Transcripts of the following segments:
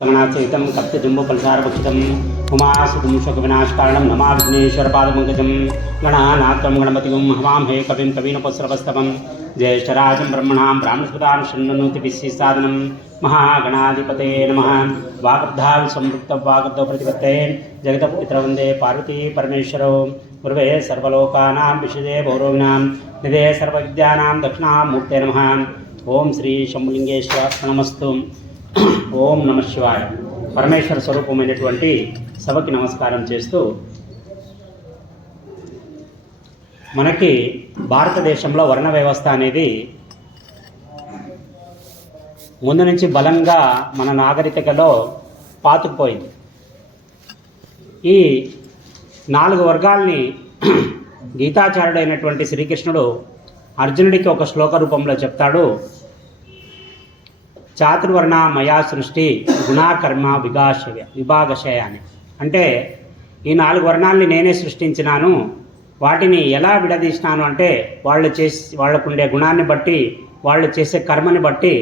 गमनाचेतं कप्तजम्बुफलसारभक्षितम् उमासुतं शोकविनाशकारणं नमा विघ्नेश्वरपादपङ्कजं गणानाथं गणपतिं हवामहे कविं कवीनपुत्रवस्तवं ज्येष्ठराजं ब्रह्मणां ब्राह्मणस्पदां शृण्वन्नोतिभिस्सीसादनं महागणाधिपते नमः। वागर्धाविल संवृत्तवागर्धो प्रतिपत्ते जगतपितरवन्दे पार्वती परमेश्वरो गुरुवे सर्वलोकानां विशदे भौरविनां निधे सर्वविद्यानां दक्षिणामूर्ते नमः। ओं श्री शंभुलिंगेश्वर नमस्तु। ఓం నమ శివాయ. పరమేశ్వర స్వరూపమైనటువంటి సభకి నమస్కారం చేస్తూ, మనకి భారతదేశంలో వర్ణ వ్యవస్థ అనేది ముందు నుంచి బలంగా మన నాగరికతలో పాతుకుపోయింది. ఈ 4 వర్గాల్ని గీతాచార్యుడైనటువంటి శ్రీకృష్ణుడు అర్జునుడికి ఒక శ్లోక రూపంలో చెప్తాడు. చాతుర్వర్ణ మయా సృష్టి గుణాకర్మ విభాగశయ అని. అంటే ఈ 4 వర్ణాలని నేనే సృష్టించినాను, వాటిని ఎలా విడదీసినాను అంటే వాళ్ళకుండే గుణాన్ని బట్టి, వాళ్ళు చేసే కర్మని బట్టి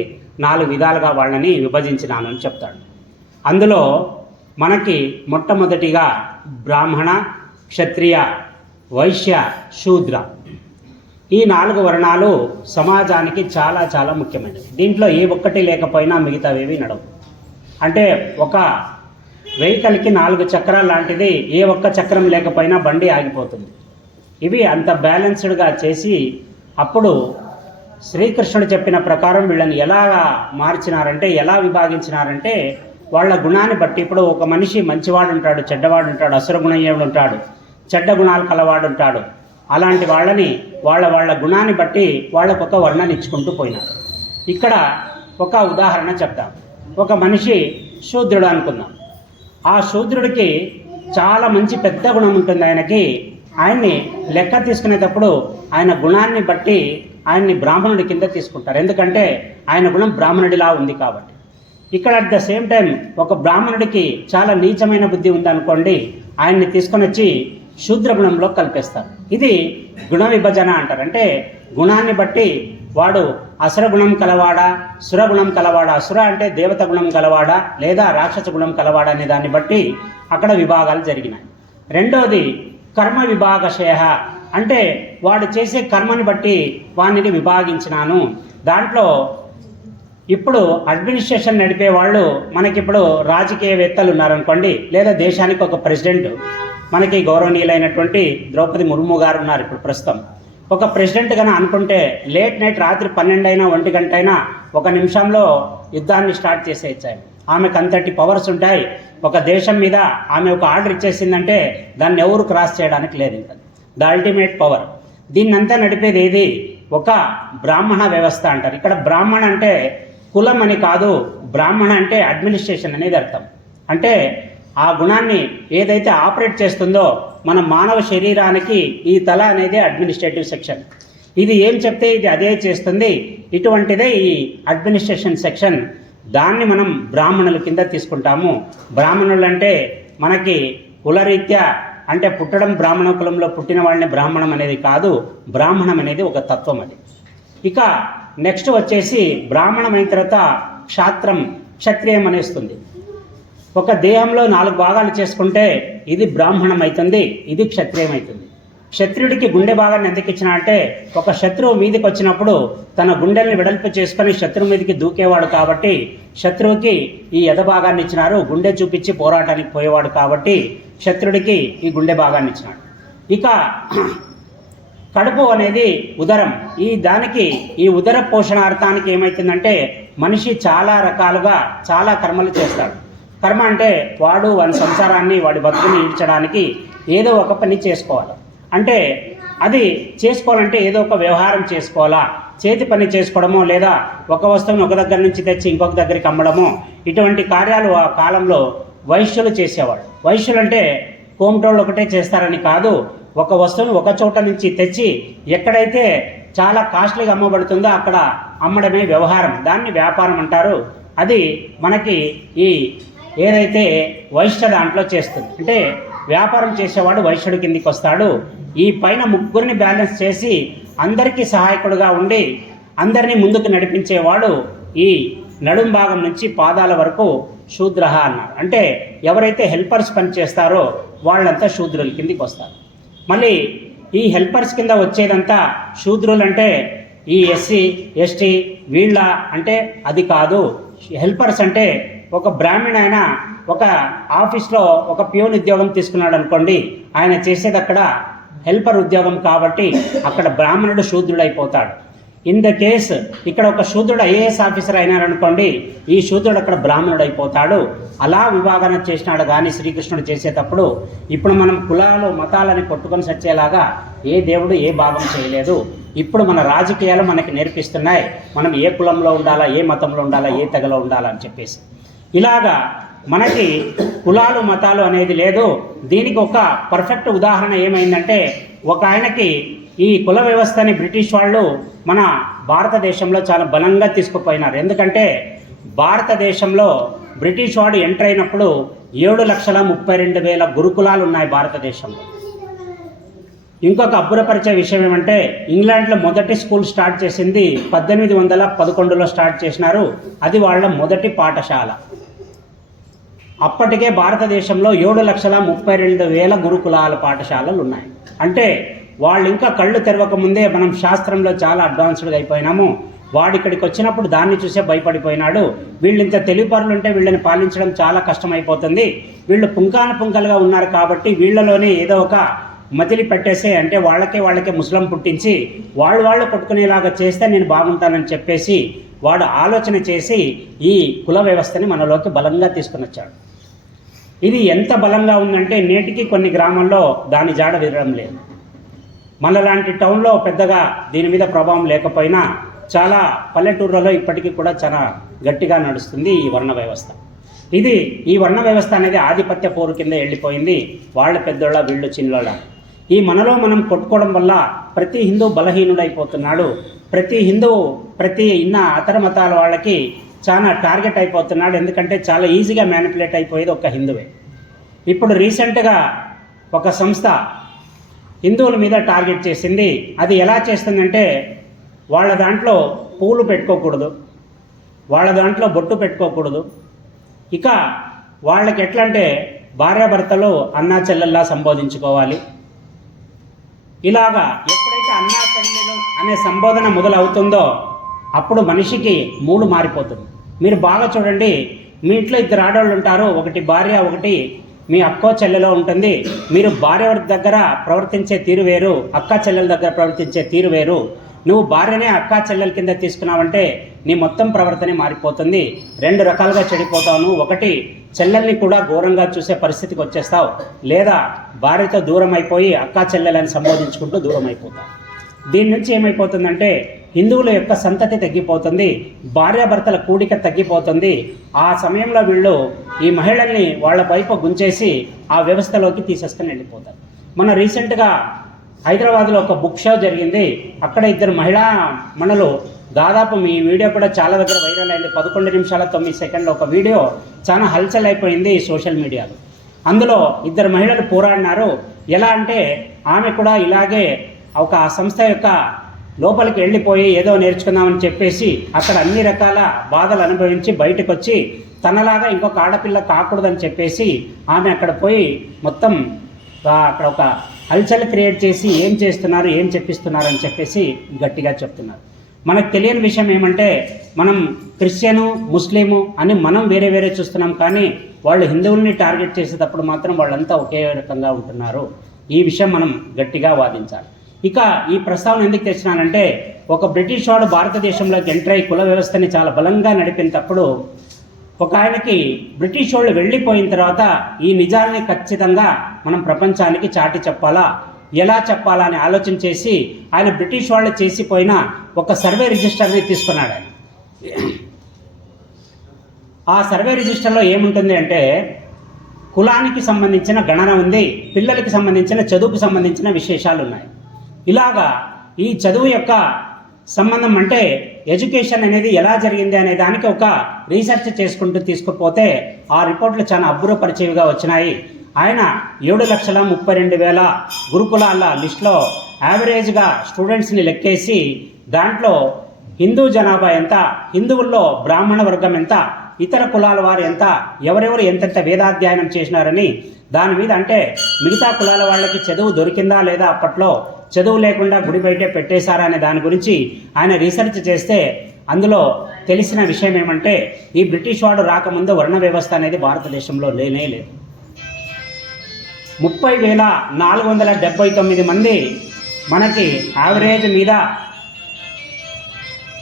4 విధాలుగా వాళ్ళని విభజించినాను అని చెప్తాడు. అందులో మనకి మొట్టమొదటిగా బ్రాహ్మణ, క్షత్రియ, వైశ్య, శూద్ర ఈ 4 వర్ణాలు సమాజానికి చాలా చాలా ముఖ్యమైనవి. దీంట్లో ఏ ఒక్కటి లేకపోయినా మిగతావేవి నడవు. అంటే ఒక వెహికల్కి 4 చక్రాలు లాంటిది, ఏ ఒక్క చక్రం లేకపోయినా బండి ఆగిపోతుంది. ఇవి అంత బ్యాలెన్స్డ్గా చేసి అప్పుడు శ్రీకృష్ణుడు చెప్పిన ప్రకారం వీళ్ళని ఎలా మార్చినారంటే, ఎలా విభాగించినారంటే వాళ్ళ గుణాన్ని బట్టి. ఇప్పుడు ఒక మనిషి మంచివాడు ఉంటాడు, చెడ్డవాడు ఉంటాడు, అసురగుణయ్యుడు ఉంటాడు, చెడ్డ గుణాలు కలవాడు ఉంటాడు. అలాంటి వాళ్ళని వాళ్ళ గుణాన్ని బట్టి వాళ్ళకు ఒక వర్ణాన్ని ఇచ్చుకుంటూ పోయినారు. ఇక్కడ ఒక ఉదాహరణ చెప్తాం. ఒక మనిషి శూద్రుడు అనుకుందాం. ఆ శూద్రుడికి చాలా మంచి పెద్ద గుణం ఉంటుంది. ఆయన్ని లెక్క తీసుకునేటప్పుడు ఆయన గుణాన్ని బట్టి ఆయన్ని బ్రాహ్మణుడి కింద తీసుకుంటారు. ఎందుకంటే ఆయన గుణం బ్రాహ్మణుడిలా ఉంది కాబట్టి. ఇక్కడ అట్ ద సేమ్ టైం ఒక బ్రాహ్మణుడికి చాలా నీచమైన బుద్ధి ఉందనుకోండి, ఆయన్ని తీసుకొని వచ్చి శూద్ర గుణంలో కలిపేస్తారు. ఇది గుణ విభజన అంటారు. అంటే గుణాన్ని బట్టి వాడు అసుర గుణం కలవాడా, సురగుణం కలవాడా, అసుర అంటే దేవత గుణం కలవాడా లేదా రాక్షస గుణం కలవాడా అనే దాన్ని బట్టి అక్కడ విభాగాలు జరిగినాయి. రెండోది కర్మ విభాగశయ. అంటే వాడు చేసే కర్మని బట్టి వాడిని విభాగించినాను. దాంట్లో ఇప్పుడు అడ్మినిస్ట్రేషన్ నడిపే వాళ్ళు, మనకిప్పుడు రాజకీయవేత్తలు ఉన్నారనుకోండి, లేదా దేశానికి ఒక ప్రెసిడెంట్, మనకి గౌరవనీయులైనటువంటి ద్రౌపది ముర్ము గారు ఉన్నారు ఇప్పుడు ప్రస్తుతం. ఒక ప్రెసిడెంట్ కన్నా అనుకుంటే లేట్ నైట్ రాత్రి 12 అయినా 1 గంట అయినా 1 నిమిషంలో యుద్ధాన్ని స్టార్ట్ చేసేయచ్చాయి. ఆమెకు అంతటి పవర్స్ ఉంటాయి. ఒక దేశం మీద ఆమె ఒక ఆర్డర్ ఇచ్చేసిందంటే దాన్ని ఎవరు క్రాస్ చేయడానికి లేదు. ఇంకా ద అల్టిమేట్ పవర్. దీన్నంతా నడిపేది ఏది? ఒక బ్రాహ్మణ వ్యవస్థ అంటారు. ఇక్కడ బ్రాహ్మణ అంటే కులం అని కాదు, బ్రాహ్మణ అంటే అడ్మినిస్ట్రేషన్ అనేది అర్థం. అంటే ఆ గుణాన్ని ఏదైతే ఆపరేట్ చేస్తుందో మన మానవ శరీరానికి ఈ తల అనేది అడ్మినిస్ట్రేటివ్ సెక్షన్. ఇది ఏం చెప్తే ఇది అదే చేస్తుంది. ఇటువంటిదే ఈ అడ్మినిస్ట్రేషన్ సెక్షన్. దాన్ని మనం బ్రాహ్మణుల కింద తీసుకుంటాము. బ్రాహ్మణులు అంటే మనకి కులరీత్యా అంటే పుట్టడం బ్రాహ్మణ కులంలో పుట్టిన వాళ్ళని బ్రాహ్మణం అనేది కాదు. బ్రాహ్మణం అనేది ఒక తత్వం అది. ఇక నెక్స్ట్ వచ్చేసి బ్రాహ్మణం అయిన తర్వాత క్షాత్రం, క్షత్రియం అనేస్తుంది. ఒక దేహంలో 4 భాగాలు చేసుకుంటే ఇది బ్రాహ్మణం అవుతుంది, ఇది క్షత్రియం అవుతుంది. క్షత్రియుడికి గుండె భాగాన్ని ఎందుకు ఇచ్చినా అంటే, ఒక శత్రువు మీదకి వచ్చినప్పుడు తన గుండెల్ని వెడల్పు చేసుకొని శత్రువు మీదకి దూకేవాడు కాబట్టి శత్రువుకి ఈ ఎద భాగాన్ని ఇచ్చినారు. గుండె చూపించి పోరాటానికి పోయేవాడు కాబట్టి శత్రుడికి ఈ గుండె భాగాన్ని ఇచ్చినాడు. ఇక కడుపు అనేది ఉదరం. ఈ ఉదర పోషణార్థానికి ఏమవుతుందంటే మనిషి చాలా రకాలుగా చాలా కర్మలు చేస్తాడు. కర్మ అంటే వాడు వాడి సంసారాన్ని, వాడి బతుకుని ఈడ్చడానికి ఏదో ఒక పని చేసుకోవాలి. అంటే అది చేసుకోవాలంటే ఏదో ఒక వ్యవహారం చేసుకోవాలా. చేతి పని చేసుకోవడమో లేదా ఒక వస్తువుని ఒక దగ్గర నుంచి తెచ్చి ఇంకొక దగ్గరికి అమ్మడమో, ఇటువంటి కార్యాలు ఆ కాలంలో వైశ్యులు చేసేవాడు. వైశ్యులు అంటే కోమటోళ్ళు ఒకటే చేస్తారని కాదు, ఒక వస్తువును ఒక చోట నుంచి తెచ్చి ఎక్కడైతే చాలా కాస్ట్లీగా అమ్మబడుతుందో అక్కడ అమ్మడమే వ్యవహారం. దాన్ని వ్యాపారం అంటారు. అది మనకి ఈ ఏదైతే వైశ్య దాంట్లో చేస్తుంది. అంటే వ్యాపారం చేసేవాడు వైశ్యుడి కిందికి వస్తాడు. ఈ పైన 3 బ్యాలెన్స్ చేసి అందరికీ సహాయకుడుగా ఉండి అందరినీ ముందుకు నడిపించేవాడు ఈ నడుం భాగం నుంచి పాదాల వరకు శూద్ర అన్నారు. అంటే ఎవరైతే హెల్పర్స్ పని చేస్తారో వాళ్ళంతా శూద్రుల కిందికి వస్తారు. మళ్ళీ ఈ హెల్పర్స్ కింద వచ్చేదంతా శూద్రులు అంటే ఈ ఎస్సీ ఎస్టీ వీళ్ళ అంటే అది కాదు. హెల్పర్స్ అంటే ఒక బ్రాహ్మణ ఆయన ఒక ఆఫీస్లో ఒక ప్యూన్ ఉద్యోగం తీసుకున్నాడు అనుకోండి, ఆయన చేసేది అక్కడ హెల్పర్ ఉద్యోగం కాబట్టి అక్కడ బ్రాహ్మణుడు శూద్రుడు అయిపోతాడు. ఇన్ ద కేస్ ఇక్కడ ఒక శూద్రుడు ఐఏఎస్ ఆఫీసర్ అయినారనుకోండి, ఈ శూద్రుడు అక్కడ బ్రాహ్మణుడు అయిపోతాడు. అలా విభాగన చేసినాడు కానీ శ్రీకృష్ణుడు చేసేటప్పుడు. ఇప్పుడు మనం కులాలు మతాలని కొట్టుకొని సచ్చేలాగా ఏ దేవుడు ఏ భాగం చేయలేదు. ఇప్పుడు మన రాజకీయాలు మనకి నేర్పిస్తున్నాయి మనం ఏ కులంలో ఉండాలా, ఏ మతంలో ఉండాలా, ఏ తెగలో ఉండాలా అని చెప్పేసి. ఇలాగా మనకి కులాలు మతాలు అనేది లేదు. దీనికి ఒక పర్ఫెక్ట్ ఉదాహరణ ఏమైందంటే, ఒక ఆయనకి ఈ కుల వ్యవస్థని బ్రిటిష్ వాళ్ళు మన భారతదేశంలో చాలా బలంగా తీసుకుపోయినారు. ఎందుకంటే భారతదేశంలో బ్రిటిష్ వాడు ఎంటర్ అయినప్పుడు 7,32,000 గురుకులాలు ఉన్నాయి భారతదేశంలో. ఇంకొక అబ్బురపరిచే విషయం ఏమంటే, ఇంగ్లాండ్లో మొదటి స్కూల్ స్టార్ట్ చేసింది 1811లో స్టార్ట్ చేసినారు. అది వాళ్ళ మొదటి పాఠశాల. అప్పటికే భారతదేశంలో 7,32,000 గురుకులాల పాఠశాలలు ఉన్నాయి. అంటే వాళ్ళు ఇంకా కళ్ళు తెరవక ముందే మనం శాస్త్రంలో చాలా అడ్వాన్స్డ్గా అయిపోయినాము. వాడు ఇక్కడికి వచ్చినప్పుడు దాన్ని చూసే భయపడిపోయినాడు. వీళ్ళు ఇంత తెలివిపరులు ఉంటే వీళ్ళని పాలించడం చాలా కష్టమైపోతుంది. వీళ్ళు పుంకాలుగా ఉన్నారు కాబట్టి వీళ్ళలోనే ఏదో ఒక మతిలి పెట్టేసే, అంటే వాళ్ళకే ముస్లిం పుట్టించి వాళ్ళు కొట్టుకునేలాగా చేస్తే నేను బాగుంటానని చెప్పేసి వాడు ఆలోచన చేసి ఈ కుల వ్యవస్థని మనలోకి బలంగా తీసుకుని వచ్చాడు. ఇది ఎంత బలంగా ఉందంటే నేటికి కొన్ని గ్రామాల్లో దాని జాడ విరడం లేదు. మనలాంటి టౌన్లో పెద్దగా దీని మీద ప్రభావం లేకపోయినా చాలా పల్లెటూర్లలో ఇప్పటికీ కూడా చాలా గట్టిగా నడుస్తుంది ఈ వర్ణ వ్యవస్థ. ఈ వర్ణ వ్యవస్థ అనేది ఆధిపత్య పోరు కింద వెళ్ళిపోయింది. వాళ్ళ పెద్దోళ్ళ వీళ్ళు చిన్నోళ్ళ. ఈ మనలో మనం కొట్టుకోవడం వల్ల ప్రతి హిందూ బలహీనుడైపోతున్నాడు. ప్రతి ఇతర మతాల వాళ్ళకి చాలా టార్గెట్ అయిపోతున్నాడు. ఎందుకంటే చాలా ఈజీగా మ్యానిపులేట్ అయిపోయేది ఒక హిందువే. ఇప్పుడు రీసెంట్గా ఒక సంస్థ హిందువుల మీద టార్గెట్ చేసింది. అది ఎలా చేస్తుందంటే, వాళ్ళ దాంట్లో పూలు పెట్టుకోకూడదు, వాళ్ళ దాంట్లో బొట్టు పెట్టుకోకూడదు. ఇక వాళ్ళకి ఎట్లా అంటే భార్యాభర్తలు అన్నా చెల్లెల్లా సంబోధించుకోవాలి. ఇలాగా ఎప్పుడైతే అన్నా చెల్లెలు అనే సంబోధన మొదలవుతుందో అప్పుడు మనిషికి మూడు మారిపోతుంది. మీరు బాగా చూడండి, మీ ఇంట్లో 2 ఆడవాళ్ళు ఉంటారు, ఒకటి భార్య ఒకటి మీ అక్కో చెల్లెలో ఉంటుంది. మీరు భార్య దగ్గర ప్రవర్తించే తీరు వేరు, అక్క చెల్లెల దగ్గర ప్రవర్తించే తీరు వేరు. నువ్వు భార్యనే అక్క చెల్లెల కింద తీసుకున్నావంటే నీ మొత్తం ప్రవర్తనే మారిపోతుంది. 2 రకాలుగా చెడిపోతావు. ఒకటి చెల్లెల్ని కూడా ఘోరంగా చూసే పరిస్థితికి వచ్చేస్తావు, లేదా భార్యతో దూరం అయిపోయి అక్క చెల్లెలని సంబోధించుకుంటూ దూరం అయిపోతావు. దీని నుంచి ఏమైపోతుందంటే హిందువుల యొక్క సంతతి తగ్గిపోతుంది, భార్యాభర్తల కూడిక తగ్గిపోతుంది. ఆ సమయంలో వీళ్ళు ఈ మహిళల్ని వాళ్ళ వైపు గుంచేసి ఆ వ్యవస్థలోకి తీసేసుకొని వెళ్ళిపోతారు. మన రీసెంట్గా హైదరాబాద్లో ఒక బుక్ షో జరిగింది. అక్కడ 2 మహిళా మణులు, దాదాపు మీ వీడియో కూడా చాలా దగ్గర వైరల్ అయింది. 11 నిమిషాల 9 సెకండ్ల ఒక వీడియో చాలా హల్చల్ అయిపోయింది సోషల్ మీడియాలో. అందులో 2 మహిళలు పోరాడినారు. ఎలా అంటే ఆమె కూడా ఇలాగే ఒక సంస్థ యొక్క లోపలికి వెళ్ళిపోయి ఏదో నేర్చుకుందామని చెప్పేసి అక్కడ అన్ని రకాల బాధలు అనుభవించి బయటకు వచ్చి తనలాగా ఇంకొక ఆడపిల్ల కాకూడదని చెప్పేసి ఆమె అక్కడ పోయి మొత్తం అక్కడ ఒక హల్చల్ క్రియేట్ చేసి ఏం చేస్తున్నారు, ఏం చెప్పిస్తున్నారు అని చెప్పేసి గట్టిగా చెప్తున్నారు. మనకు తెలియని విషయం ఏమంటే, మనం క్రిస్టియను ముస్లిము అని మనం వేరే చూస్తున్నాం, కానీ వాళ్ళు హిందువుల్ని టార్గెట్ చేసేటప్పుడు మాత్రం వాళ్ళంతా ఒకే రకంగా ఉంటున్నారు. ఈ విషయం మనం గట్టిగా వాదించాలి. ఇక ఈ ప్రస్తావన ఎందుకు తెచ్చినానంటే, ఒక బ్రిటిష్ వాడు భారతదేశంలోకి ఎంటర్ అయ్యి కుల వ్యవస్థని చాలా బలంగా నడిపినప్పుడు ఒక ఆయనకి బ్రిటిష్ వాళ్ళు వెళ్ళిపోయిన తర్వాత ఈ నిజాన్ని ఖచ్చితంగా మనం ప్రపంచానికి చాటి చెప్పాలా, ఎలా చెప్పాలా అని ఆలోచన చేసి ఆయన బ్రిటిష్ వాళ్ళు చేసిపోయిన ఒక సర్వే రిజిస్టర్ని తీసుకున్నాడు. ఆ సర్వే రిజిస్టర్లో ఏముంటుంది అంటే, కులానికి సంబంధించిన గణన ఉంది, పిల్లలకి సంబంధించిన చదువుకు సంబంధించిన విశేషాలు ఉన్నాయి. ఇలాగా ఈ చదువు యొక్క సంబంధం అంటే ఎడ్యుకేషన్ అనేది ఎలా జరిగింది అనే దానికి ఒక రీసెర్చ్ చేసుకుంటూ తీసుకుపోతే ఆ రిపోర్ట్లు చాలా అబ్బురపరిచేవిగా వచ్చినాయి. ఆయన 7,32,000 గురుకులాల లిస్టులో యావరేజ్గా స్టూడెంట్స్ని లెక్కేసి దాంట్లో హిందూ జనాభా ఎంత, హిందువుల్లో బ్రాహ్మణ వర్గం ఎంత, ఇతర కులాల వారు ఎవరెవరు ఎంతెంత వేదాధ్యయనం చేసినారని దాని మీద, అంటే మిగతా కులాల వాళ్ళకి చదువు దొరికిందా లేదా, అప్పట్లో చదువు లేకుండా గుడి బయటే పెట్టేశారా అనే దాని గురించి ఆయన రీసెర్చ్ చేస్తే అందులో తెలిసిన విషయం ఏమంటే ఈ బ్రిటిష్ వాడు రాకముందు వర్ణ వ్యవస్థ అనేది భారతదేశంలో లేనే లేదు. 30,479 మంది మనకి యావరేజ్ మీద,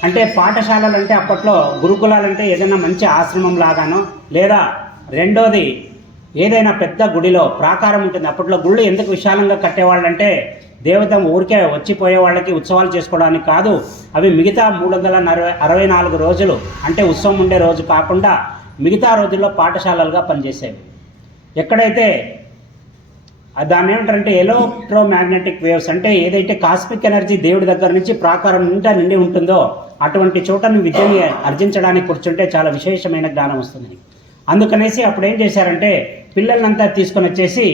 అంటే పాఠశాలలు అంటే అప్పట్లో గురుకులాలంటే ఏదైనా మంచి ఆశ్రమం లాగానో, లేదా రెండోది ఏదైనా పెద్ద గుడిలో ప్రాకారం ఉంటుంది. అప్పట్లో గుళ్ళు ఎందుకు విశాలంగా కట్టేవాళ్ళంటే దేవత ఊరికే వచ్చిపోయే వాళ్ళకి ఉత్సవాలు చేసుకోవడానికి కాదు, అవి మిగతా 364 రోజులు అంటే ఉత్సవం ఉండే రోజు కాకుండా మిగతా రోజుల్లో పాఠశాలలుగా పనిచేసేవి. ఎక్కడైతే దాన్ని ఏమంటారంటే ఎలక్ట్రోమాగ్నెటిక్ వేవ్స్, అంటే ఏదైతే కాస్మిక్ ఎనర్జీ దేవుడి దగ్గర నుంచి ప్రాకారం నిండా నిండి ఉంటుందో అటువంటి చోటను విద్యని ఆర్జించడానికి కూర్చుంటే చాలా విశేషమైన జ్ఞానం వస్తుంది. అందుకనేసి అప్పుడు ఏం చేశారంటే పిల్లలంతా తీసుకొని వచ్చేసి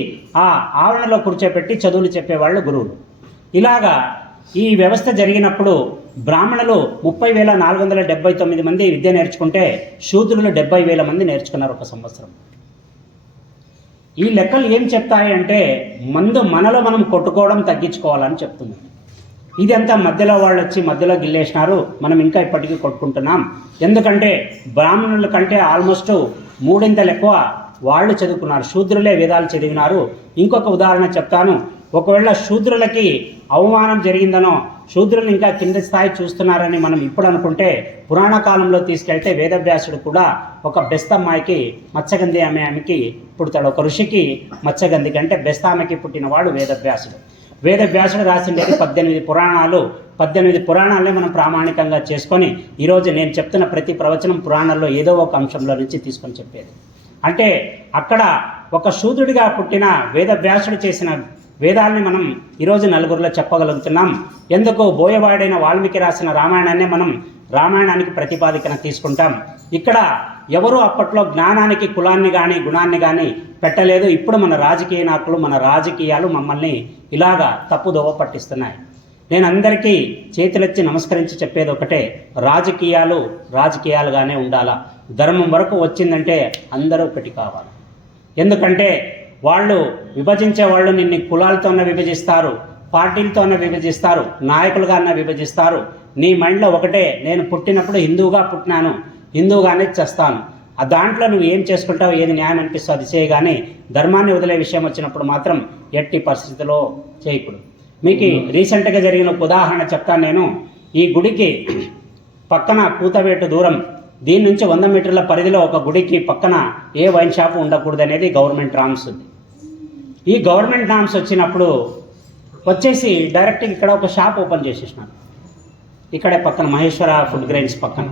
ఆ ఆవరణలో కూర్చోపెట్టి చదువులు చెప్పేవాళ్ళు గురువులు. ఇలాగా ఈ వ్యవస్థ జరిగినప్పుడు బ్రాహ్మణులు 30,479 మంది విద్య నేర్చుకుంటే శూద్రులు 70,000 మంది నేర్చుకున్నారు ఒక సంవత్సరం. ఈ లెక్కలు ఏం చెప్తాయి అంటే మనలో మనం కొట్టుకోవడం తగ్గించుకోవాలని చెప్తుంది. ఇదంతా మధ్యలో వాళ్ళు వచ్చి మధ్యలో గిల్లేసినారు, మనం ఇంకా ఇప్పటికీ కొట్టుకుంటున్నాం. ఎందుకంటే బ్రాహ్మణుల కంటే ఆల్మోస్ట్ 3 ఎక్కువ వాళ్ళు చదువుకున్నారు, శూద్రులే వేదాలు చదివినారు. ఇంకొక ఉదాహరణ చెప్తాను. ఒకవేళ శూద్రులకి అవమానం జరిగిందనో, శూద్రులు ఇంకా కింద స్థాయి చూస్తున్నారని మనం ఇప్పుడు అనుకుంటే, పురాణ కాలంలో తీసుకెళ్తే వేదవ్యాసుడు కూడా ఒక బెస్తమ్మాయికి మత్స్యగంధి ఆమెకి పుడతాడు. ఒక ఋషికి మత్స్యగంధి కంటే బెస్తామెకి పుట్టినవాడు వేదవ్యాసుడు. వేదవ్యాసుడు రాసిండేది 18 పురాణాలు. 18 పురాణాలనే మనం ప్రామాణికంగా చేసుకొని ఈరోజు నేను చెప్తున్న ప్రతి ప్రవచనం పురాణాల్లో ఏదో ఒక అంశంలో నుంచి తీసుకొని చెప్పేది. అంటే అక్కడ ఒక శూద్రుడిగా పుట్టిన వేదవ్యాసుడు చేసిన వేదాలని మనం ఈరోజు నలుగురిలో చెప్పగలుగుతున్నాం. ఎందుకు బోయవాడైన వాల్మీకి రాసిన రామాయణాన్ని మనం రామాయణానికి ప్రతిపాదికన తీసుకుంటాం. ఇక్కడ ఎవరు అప్పట్లో జ్ఞానానికి కులాన్ని కానీ గుణాన్ని కానీ పెట్టలేదు. ఇప్పుడు మన రాజకీయ నాయకులు, మన రాజకీయాలు మమ్మల్ని ఇలాగా తప్పుదోవ పట్టిస్తున్నాయి. నేను అందరికీ చేతులెత్తి నమస్కరించి చెప్పేది ఒకటే, రాజకీయాలుగానే ఉండాలా. ధర్మం వరకు వచ్చిందంటే అందరూ ఒకటి కావాలి. ఎందుకంటే వాళ్ళు విభజించే వాళ్ళు నిన్ను కులాలతోనే విభజిస్తారు, పార్టీలతోనే విభజిస్తారు, నాయకులుగానే విభజిస్తారు. నీ మైండ్లో ఒకటే, నేను పుట్టినప్పుడు హిందువుగా పుట్టినాను, హిందువుగానే చేస్తాను. ఆ దాంట్లో నువ్వు ఏం చేసుకుంటావు, ఏది న్యాయం అనిపిస్తావు అది చేయి, కానీ ధర్మాన్ని వదిలే విషయం వచ్చినప్పుడు మాత్రం ఎట్టి పరిస్థితిలో చేయకూడదు. మీకు రీసెంట్గా జరిగిన ఒక ఉదాహరణ చెప్తాను నేను. ఈ గుడికి పక్కన కూతవేటు దూరం, దీని నుంచి 100 మీటర్ల పరిధిలో ఒక గుడికి పక్కన ఏ వైన్ షాపు ఉండకూడదు అనేది గవర్నమెంట్ నామ్స్ ఉంది. ఈ గవర్నమెంట్ నామ్స్ వచ్చినప్పుడు వచ్చేసి డైరెక్ట్గా ఇక్కడ ఒక షాప్ ఓపెన్ చేసేసినాను. ఇక్కడే పక్కన మహేశ్వర ఫుడ్ గ్రెయిన్స్ పక్కన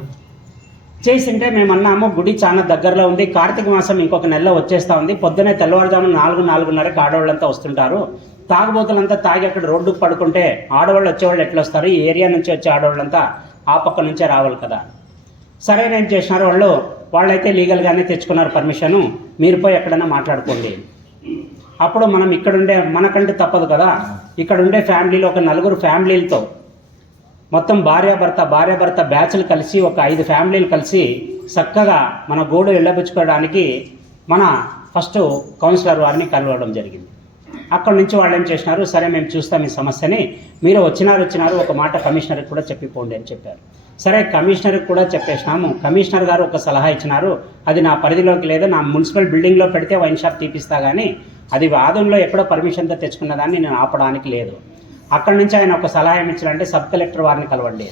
చేసింటే మేము అన్నాము గుడి చాలా దగ్గరలో ఉంది, కార్తీక మాసం ఇంకొక నెలలో వచ్చేస్తూ ఉంది, పొద్దునే తెల్లవారుజామున 4-4:30కి ఆడవాళ్ళంతా వస్తుంటారు, తాగుబోతులంతా తాగి అక్కడ రోడ్డుకు పడుకుంటే ఆడవాళ్ళు వచ్చేవాళ్ళు ఎట్లా వస్తారు, ఈ ఏరియా నుంచి వచ్చే ఆడవాళ్ళంతా ఆ పక్క నుంచే రావాలి కదా. సరే ఏం చేసినారు వాళ్ళైతే లీగల్గానే తెచ్చుకున్నారు పర్మిషను, మీరు పోయి ఎక్కడైనా మాట్లాడుకోండి. అప్పుడు మనం ఇక్కడుండే మనకంటే తప్పదు కదా, ఇక్కడ ఉండే ఫ్యామిలీలో ఒక 4 ఫ్యామిలీలతో మొత్తం భార్యాభర్త బ్యాచ్లు కలిసి ఒక 5 ఫ్యామిలీలు కలిసి చక్కగా మన గోడు వెళ్ళబుచ్చుకోవడానికి మన ఫస్ట్ కౌన్సిలర్ వారిని కలవడం జరిగింది. అక్కడ నుంచి వాళ్ళు ఏం చేసినారు, సరే మేము చూస్తాం ఈ సమస్యని, మీరు వచ్చినారు ఒక మాట కమిషనర్కి కూడా చెప్పిపోండి అని చెప్పారు. సరే కమిషనర్కి కూడా చెప్పేసినాము. కమిషనర్ గారు ఒక సలహా ఇచ్చినారు, అది నా పరిధిలోకి లేదు, నా మున్సిపల్ బిల్డింగ్లో పెడితే వైన్ షాప్ తీపిస్తా, కానీ అది వాదంలో ఎక్కడో పర్మిషన్తో తెచ్చుకున్న దాన్ని నేను ఆపడానికి లేదు. అక్కడి నుంచి ఆయన ఒక సలహా ఏమిచ్చారంటే సబ్ కలెక్టర్ వారిని కలవండి.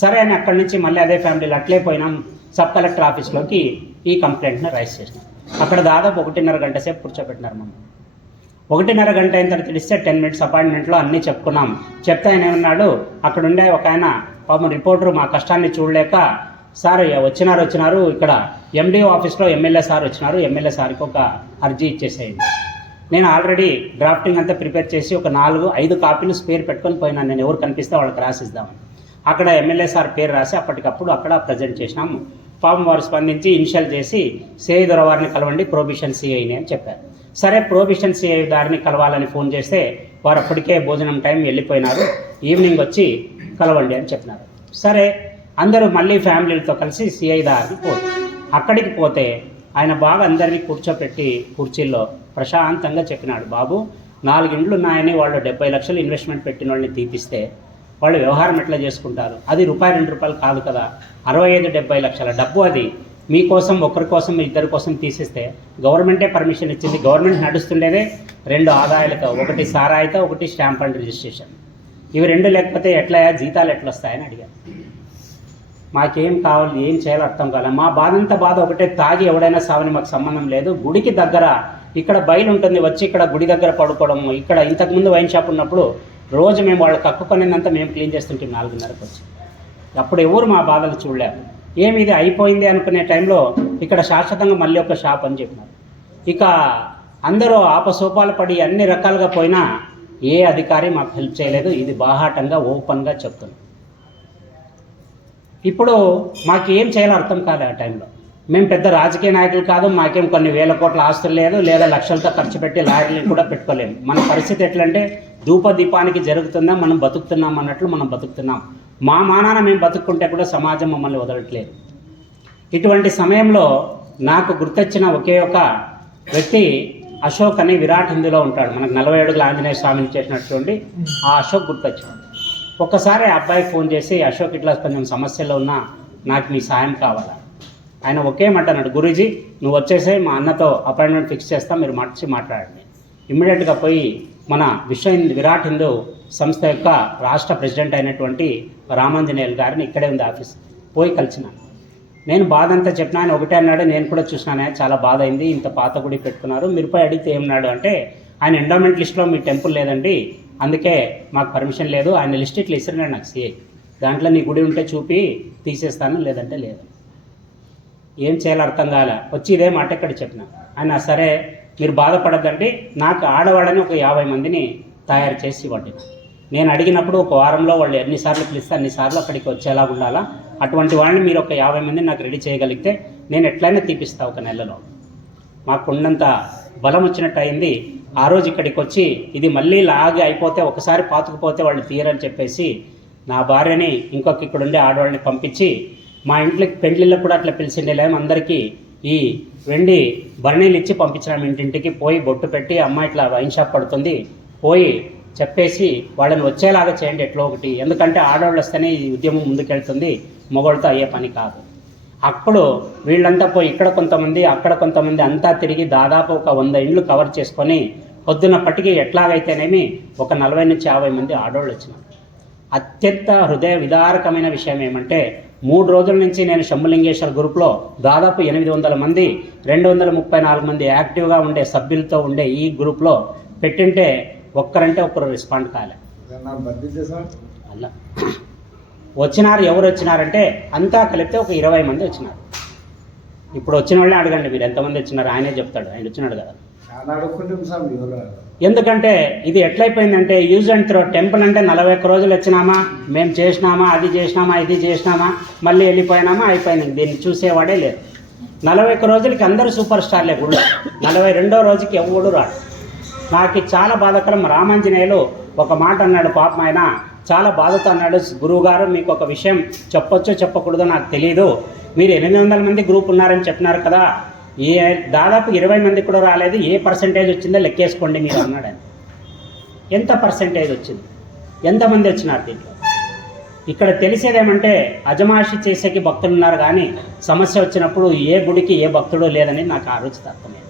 సరే అని అక్కడి నుంచి మళ్ళీ అదే ఫ్యామిలీలు అట్లే పోయినాం, సబ్ కలెక్టర్ ఆఫీస్లోకి ఈ కంప్లైంట్ని రైజ్ చేసినాం. అక్కడ దాదాపు 1.5 గంట సేపు కూర్చోబెట్టినారు మమ్మల్ని. 1.5 గంట అయిన తర్వాత తెలిస్తే 10 minutes అపాయింట్మెంట్లో అన్నీ చెప్పుకున్నాం. చెప్తే ఆయన ఏమన్నాడు, అక్కడ ఉండే ఒక ఆయన పాపం రిపోర్టరు మా కష్టాన్ని చూడలేక, సార్ వచ్చినారు ఇక్కడ ఎండిఓ ఆఫీస్లో ఎమ్మెల్యే సార్ వచ్చినారు, ఎమ్మెల్యే సార్కి ఒక అర్జీ ఇచ్చేసేయండి. నేను ఆల్రెడీ డ్రాఫ్టింగ్ అంతా ప్రిపేర్ చేసి ఒక 4-5 కాపీలు స్పేర్ పెట్టుకొని పోయినాను, నేను ఎవరు కనిపిస్తే వాళ్ళకి రాసిద్దామని. అక్కడ ఎమ్మెల్యే సార్ పేరు రాసి అప్పటికప్పుడు అక్కడ ప్రజెంట్ చేసినాము. పాపం వారు స్పందించి ఇనిషియల్ చేసి సిఐ దొర వారిని కలవండి, ప్రొహిబిషన్ సిఐని అని చెప్పారు. సరే ప్రొహిబిషన్ సిఐ దారిని కలవాలని ఫోన్ చేస్తే వారు అప్పటికే భోజనం టైం వెళ్ళిపోయినారు, ఈవినింగ్ వచ్చి కలవండి అని చెప్పినారు. సరే అందరూ మళ్ళీ ఫ్యామిలీలతో కలిసి సిఐ దారిని అక్కడికి పోతే ఆయన బాగా అందరినీ కూర్చోపెట్టి కుర్చీల్లో ప్రశాంతంగా చెప్పినాడు, బాబు 4 ఇండ్లు ఉన్నాయని వాళ్ళు 70 లక్షలు ఇన్వెస్ట్మెంట్ పెట్టిన వాళ్ళని తీపిస్తే వాళ్ళు వ్యవహారం ఎట్లా చేసుకుంటారు? అది రూపాయి 2 రూపాయలు కాదు కదా, 65-70 లక్షల డబ్బు. అది మీకోసం, ఒకరి కోసం, ఇద్దరి కోసం తీసిస్తే గవర్నమెంటే పర్మిషన్ ఇచ్చింది. గవర్నమెంట్ నడుస్తుండేదే 2 ఆదాయాలతో, ఒకటి సారాయితో, ఒకటి స్టాంప్ అండ్ రిజిస్ట్రేషన్. ఇవి 2 లేకపోతే ఎట్లా జీతాలు ఎట్లా వస్తాయని అడిగారు. మాకేం కావాలి, ఏం చేయాలో అర్థం కాలేదు. మా బాధంతా బాధ ఒకటే, తాగి ఎవడైనా సావని మాకు సంబంధం లేదు. గుడికి దగ్గర ఇక్కడ బయలు ఉంటుంది, వచ్చి ఇక్కడ గుడి దగ్గర పడుకోవడము. ఇక్కడ ఇంతకుముందు వైన్ షాప్ ఉన్నప్పుడు రోజు మేము వాళ్ళు కక్కుకొనిందంతా మేము క్లీన్ చేస్తుంటాం 4:30కి వచ్చి. అప్పుడు ఎవరు మా బాధలు చూడలేరు. ఏమి ఇది అయిపోయింది అనుకునే టైంలో ఇక్కడ శాశ్వతంగా మళ్ళీ ఒక షాప్ అని చెప్పినారు. ఇక అందరూ ఆపసోపాలు పడి అన్ని రకాలుగా పోయినా ఏ అధికారి మాకు హెల్ప్ చేయలేదు. ఇది బాహాటంగా ఓపెన్గా చెప్తున్నాం. ఇప్పుడు మాకు ఏం చేయాలో అర్థం కాలే. ఆ టైంలో మేము పెద్ద రాజకీయ నాయకులు కాదు, మాకేం కొన్ని వేల కోట్ల ఆస్తులు లేదు, లేదా లక్షలతో ఖర్చు పెట్టి లాయర్లను కూడా పెట్టుకోలేము. మన పరిస్థితి ఎట్లంటే ధూపదీపానికి జరుగుతుందా, మనం బతుకుతున్నాం అన్నట్లు మనం బతుకుతున్నాం. మా మానాన మేము బతుక్కుంటే కూడా సమాజం మమ్మల్ని వదలట్లేదు. ఇటువంటి సమయంలో నాకు గుర్తొచ్చిన ఒకే ఒక వ్యక్తి అశోక్ అని విరాట్ హిందీలో ఉంటాడు. మనకు 40 అడుగుల ఆంజనేయ స్వామిని చేసినటువంటి ఆ అశోక్ గుర్తొచ్చాడు. ఒక్కసారి ఆ అబ్బాయికి ఫోన్ చేసి, అశోక్ ఇట్లా కొంచెం సమస్యలో ఉన్నా, నాకు మీ సాయం కావాలా. ఆయన ఒకే మాట అన్నాడు, గురూజీ నువ్వు వచ్చేసే, మా అన్నతో అపాయింట్మెంట్ ఫిక్స్ చేస్తా, మీరు మాట్లాడండి. ఇమ్మీడియట్గా పోయి మన విరాట్ హిందూ సంస్థ యొక్క రాష్ట్ర ప్రెసిడెంట్ అయినటువంటి రామాంజనేయులు గారిని, ఇక్కడే ఉంది ఆఫీస్, పోయి కలిసినాను. నేను బాధ అంతా చెప్పిన. ఆయన ఒకటే అన్నాడు, నేను కూడా చూసినానే, చాలా బాధ అయింది, ఇంత పాత గుడి పెట్టుకున్నారు. మీరు పోయి అడిగితే ఏమన్నాడు అంటే, ఆయన ఎండోమెంట్ లిస్ట్లో మీ టెంపుల్ లేదండి, అందుకే మాకు పర్మిషన్ లేదు. ఆయన లిస్ట్ ఇట్లా ఇస్తున్నాడు నాకు సిఐ, దాంట్లో నీ గుడి ఉంటే చూపి తీసేస్తాను, లేదంటే లేదు. ఏం చేయాలో అర్థం కాలే. వచ్చి ఇదే మాట ఇక్కడ చెప్పిన. ఆయన సరే మీరు బాధపడద్దండి, నాకు ఆడవాళ్ళని ఒక 50 మందిని తయారు చేసి ఇవ్వండి. నేను అడిగినప్పుడు ఒక వారంలో వాళ్ళు ఎన్నిసార్లు పిలిస్తే అన్నిసార్లు అక్కడికి వచ్చేలా ఉండాలా. అటువంటి వాళ్ళని మీరు ఒక 50 మందిని నాకు రెడీ చేయగలిగితే నేను ఎట్లయినా తీపిస్తా ఒక నెలలో. మాకు ఉన్నంత బలం వచ్చినట్టు అయింది. ఆ రోజు ఇక్కడికి వచ్చి ఇది మళ్ళీ లాగి అయిపోతే, ఒకసారి పాతుకుపోతే వాళ్ళు తీయరని చెప్పేసి నా భార్యని ఇంకొక ఇక్కడ ఉండే ఆడవాళ్ళని పంపించి, మా ఇంట్లోకి పెండ్లిళ్ళకు కూడా అట్లా పిలిచిండేలేము, అందరికీ ఈ వెండి బర్ణీలు ఇచ్చి పంపించినాము. ఇంటింటికి పోయి బొట్టు పెట్టి, అమ్మ ఇట్లా వైన్ షాప్ పడుతుంది, పోయి చెప్పేసి వాళ్ళని వచ్చేలాగా చేయండి ఎట్లా ఒకటి. ఎందుకంటే ఆడవాళ్ళు వస్తేనే ఈ ఉద్యమం ముందుకెళ్తుంది, మొగోళ్ళతో అయ్యే పని కాదు. అప్పుడు వీళ్ళంతా పోయి ఇక్కడ కొంతమంది, అక్కడ కొంతమంది, అంతా తిరిగి దాదాపు ఒక 100 ఇండ్లు కవర్ చేసుకొని పొద్దున్నప్పటికీ ఎట్లాగైతేనేమి ఒక 40 నుంచి 50 మంది ఆడవాళ్ళు వచ్చినారు. అత్యంత హృదయ విదారకమైన విషయం ఏమంటే, 3 రోజుల నుంచి నేను శంభులింగేశ్వర గ్రూప్లో దాదాపు 800 మంది, 234 మంది యాక్టివ్గా ఉండే సభ్యులతో ఉండే ఈ గ్రూప్లో పెట్టింటే ఒక్కరంటే ఒక్కరు రెస్పాండ్ కాలే. అలా వచ్చినారు. ఎవరు వచ్చినారంటే అంతా కలిపితే ఒక 20 మంది వచ్చినారు. ఇప్పుడు వచ్చిన వాళ్ళే అడగండి, మీరు ఎంతమంది వచ్చినారు, ఆయనే చెప్తాడు. ఆయన వచ్చినాడు కదా. ఎందుకంటే ఇది ఎట్లయిపోయిందంటే యూజ్ అండ్ త్రో. టెంపుల్ అంటే 41 రోజులు వచ్చినామా, మేము చేసినామా, అది చేసినామా, ఇది చేసినామా, మళ్ళీ వెళ్ళిపోయినామా, అయిపోయింది. దీన్ని చూసేవాడే లేదు. 41 రోజులకి అందరూ సూపర్ స్టార్లే గుళ్ళు. 42వ రోజుకి ఎవడు రాడు. నాకు చాలా బాధాకరం. రామాంజనేయులు ఒక మాట అన్నాడు, పాపం ఆయన చాలా బాధతో అన్నాడు, గురువుగారు మీకు ఒక విషయం చెప్పొచ్చో చెప్పకూడదో నాకు తెలియదు, మీరు 800 మంది గ్రూప్ ఉన్నారని చెప్పినారు కదా, దాదాపు 20 మంది కూడా రాలేదు, ఏ పర్సంటేజ్ వచ్చిందో లెక్కేసుకోండి మీరు అన్నాడు ఆయన. ఎంత పర్సంటేజ్ వచ్చింది, ఎంతమంది వచ్చినారు దీంట్లో? ఇక్కడ తెలిసేదేమంటే అజమాయిషి చేసేకి భక్తులు ఉన్నారు, కానీ సమస్య వచ్చినప్పుడు ఏ గుడికి ఏ భక్తుడు లేదని నాకు ఆ రోజు అర్థమైంది.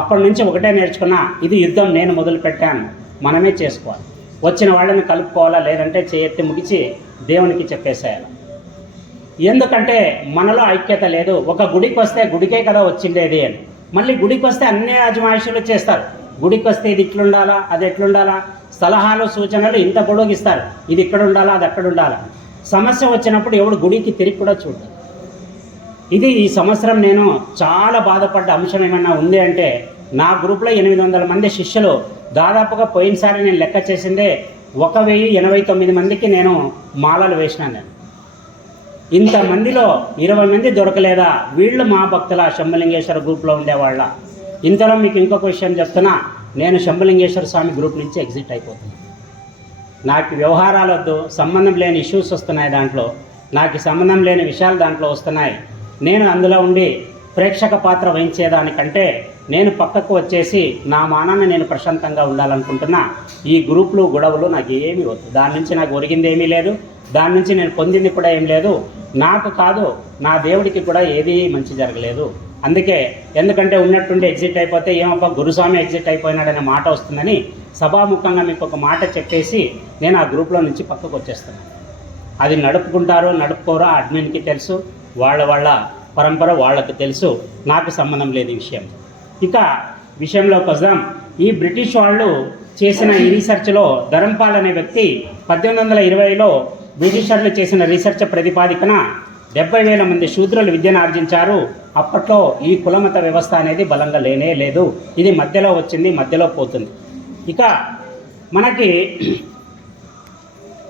అప్పటి నుంచి ఒకటే నేర్చుకున్నా, ఇది యుద్ధం నేను మొదలు పెట్టాను, మనమే చేసుకోవాలి. వచ్చిన వాళ్ళని కలుపుకోవాలా, లేదంటే చేయెత్తి ముగిచి దేవునికి చెప్పేసేయాలి. ఎందుకంటే మనలో ఐక్యత లేదు. ఒక గుడికి వస్తే గుడికే కదా వచ్చిండేది అని, మళ్ళీ గుడికి వస్తే అన్ని అజమాయిషీలు చేస్తారు. గుడికి వస్తే ఇది ఇట్లుండాలా, అది ఎట్లుండాలా, సలహాలు సూచనలు ఇంత పొడగిస్తారు, ఇది ఇక్కడ ఉండాలా, అది అక్కడ ఉండాలా. సమస్య వచ్చినప్పుడు ఎవడు గుడికి తిరిగి కూడా చూడదు. ఇది ఈ సంవత్సరం నేను చాలా బాధపడ్డ అంశం ఏమన్నా ఉంది అంటే, నా గ్రూప్లో 800 మంది శిష్యులు, దాదాపుగా పోయినసారి నేను లెక్క చేసిందే 1089 మందికి నేను మాలలు వేసినాను. నేను ఇంతమందిలో 20 మంది దొరకలేదా, వీళ్ళు మా భక్తుల శంభులింగేశ్వర గ్రూప్లో ఉండేవాళ్ళ. ఇంతలో మీకు ఇంకొక విషయం చెప్తున్నా, నేను శంభులింగేశ్వర స్వామి గ్రూప్ నుంచి ఎగ్జిట్ అయిపోతున్నాను. నాకు వ్యవహారాలు వద్దు, సంబంధం లేని ఇష్యూస్ వస్తున్నాయి దాంట్లో, నాకు సంబంధం లేని విషయాలు దాంట్లో వస్తున్నాయి. నేను అందులో ఉండి ప్రేక్షక పాత్ర వహించేదానికంటే నేను పక్కకు వచ్చేసి నా మానాన్ని నేను ప్రశాంతంగా ఉండాలనుకుంటున్నా. ఈ గ్రూపులు గొడవలు నాకు ఏమీ వద్దు. దాని నుంచి నాకు ఒరిగింది ఏమీ లేదు, దాని నుంచి నేను పొందింది కూడా ఏం లేదు. నాకు కాదు, నా దేవుడికి కూడా ఏదీ మంచి జరగలేదు. అందుకే ఎందుకంటే ఉన్నట్టుండి ఎగ్జిట్ అయిపోతే ఏమప్ప గురుస్వామి ఎగ్జిట్ అయిపోయినాడనే మాట వస్తుందని సభాముఖంగా మీకు ఒక మాట చెప్పేసి నేను ఆ గ్రూప్లో నుంచి పక్కకు వచ్చేస్తున్నాను. అది నడుపుకుంటారో నడుపుకోరో అడ్మిన్కి తెలుసు, వాళ్ళ పరంపర వాళ్ళకి తెలుసు, నాకు సంబంధం లేదు ఈ విషయం. ఇక విషయంలోకి వద్దాం. ఈ బ్రిటిష్ వాళ్ళు చేసిన ఈ రీసెర్చ్లో ధరంపాల్ అనే వ్యక్తి 1820లో బ్రిటిషర్లు చేసిన రీసెర్చ్ ప్రతిపాదికన 70,000 మంది శూద్రులు విద్యను ఆర్జించారు. అప్పట్లో ఈ కులమత వ్యవస్థ అనేది బలంగా లేనే లేదు. ఇది మధ్యలో వచ్చింది, మధ్యలో పోతుంది. ఇక మనకి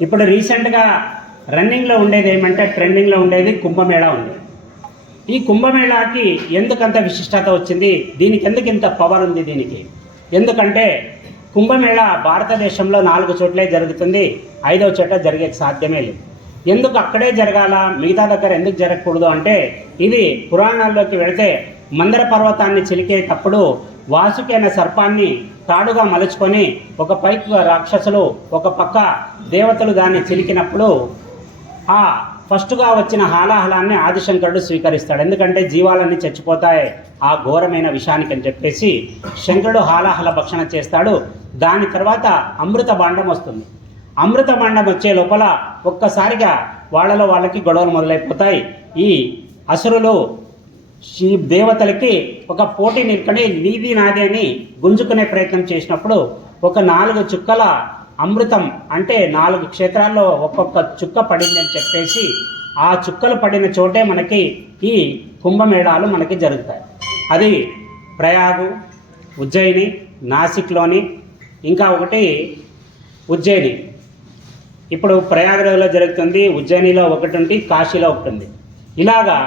ఇప్పుడు రీసెంట్గా రన్నింగ్లో ఉండేది ఏమంటే, ట్రెండింగ్లో ఉండేది కుంభమేళా ఉంది. ఈ కుంభమేళాకి ఎందుకంత విశిష్టత వచ్చింది, దీనికి ఎందుకు ఇంత పవర్ ఉంది దీనికి? ఎందుకంటే కుంభమేళా భారతదేశంలో 4 చోట్లే జరుగుతుంది, 5వ చోట జరిగే సాధ్యమే లేదు. ఎందుకు అక్కడే జరగాల, మిగతా దగ్గర ఎందుకు జరగకూడదు అంటే, ఇది పురాణాల్లోకి వెళితే మందర పర్వతాన్ని చిలికేటప్పుడు వాసుకి అనే సర్పాన్ని తాడుగా మలుచుకొని ఒక పైకి రాక్షసులు ఒక పక్క దేవతలు దాన్ని చిలికినప్పుడు ఆ ఫస్ట్గా వచ్చిన హాలాహలాన్ని ఆదిశంకరుడు స్వీకరిస్తాడు. ఎందుకంటే జీవాలన్నీ చచ్చిపోతాయి ఆ ఘోరమైన విషానికి అని చెప్పేసి శంకరుడు హాలాహల భక్షణ చేస్తాడు. దాని తర్వాత అమృత భాండం వస్తుంది. అమృత భాండం వచ్చే లోపల ఒక్కసారిగా వాళ్ళకి గొడవలు మొదలైపోతాయి. ఈ అసురులు ఈ దేవతలకి ఒక పోటీ నిలుకొని నీది నాది అని గుంజుకునే ప్రయత్నం చేసినప్పుడు ఒక 4 చుక్కల అమృతం అంటే 4 క్షేత్రాల్లో ఒక్కొక్క చుక్క పడిందని చెప్పేసి ఆ చుక్కలు పడిన చోటే మనకి ఈ కుంభమేళాలు మనకి జరుగుతాయి. అది ప్రయాగు, ఉజ్జయిని, నాసిక్లోని, ఇంకా ఒకటి ఉజ్జయిని. ఇప్పుడు ప్రయాగరాజ్లో జరుగుతుంది, ఉజ్జయినిలో ఒకటి ఉంది, కాశీలో ఒకటి ఉంది. ఇలాగా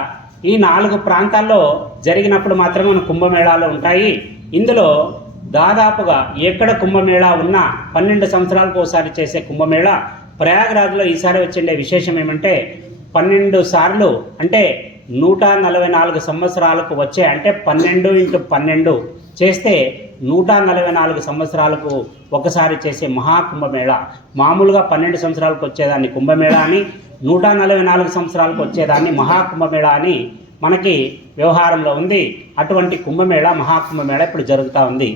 ఈ 4 ప్రాంతాల్లో జరిగినప్పుడు మాత్రమే మన కుంభమేళాలు ఉంటాయి. ఇందులో దాదాపుగా ఎక్కడ కుంభమేళా ఉన్నా 12 సంవత్సరాలకు ఒకసారి చేసే కుంభమేళా ప్రయాగరాజ్లో ఈసారి వచ్చిండే విశేషం ఏమంటే 12 సార్లు అంటే 144 సంవత్సరాలకు వచ్చే, అంటే 12 × 12 చేస్తే 144 సంవత్సరాలకు ఒకసారి చేసే మహాకుంభమేళా. మామూలుగా 12 సంవత్సరాలకు వచ్చేదాన్ని కుంభమేళా అని, 144 సంవత్సరాలకు వచ్చేదాన్ని మహాకుంభమేళా అని మనకి వ్యవహారంలో ఉంది. అటువంటి కుంభమేళా మహాకుంభమేళా ఇప్పుడు జరుగుతూ ఉంది.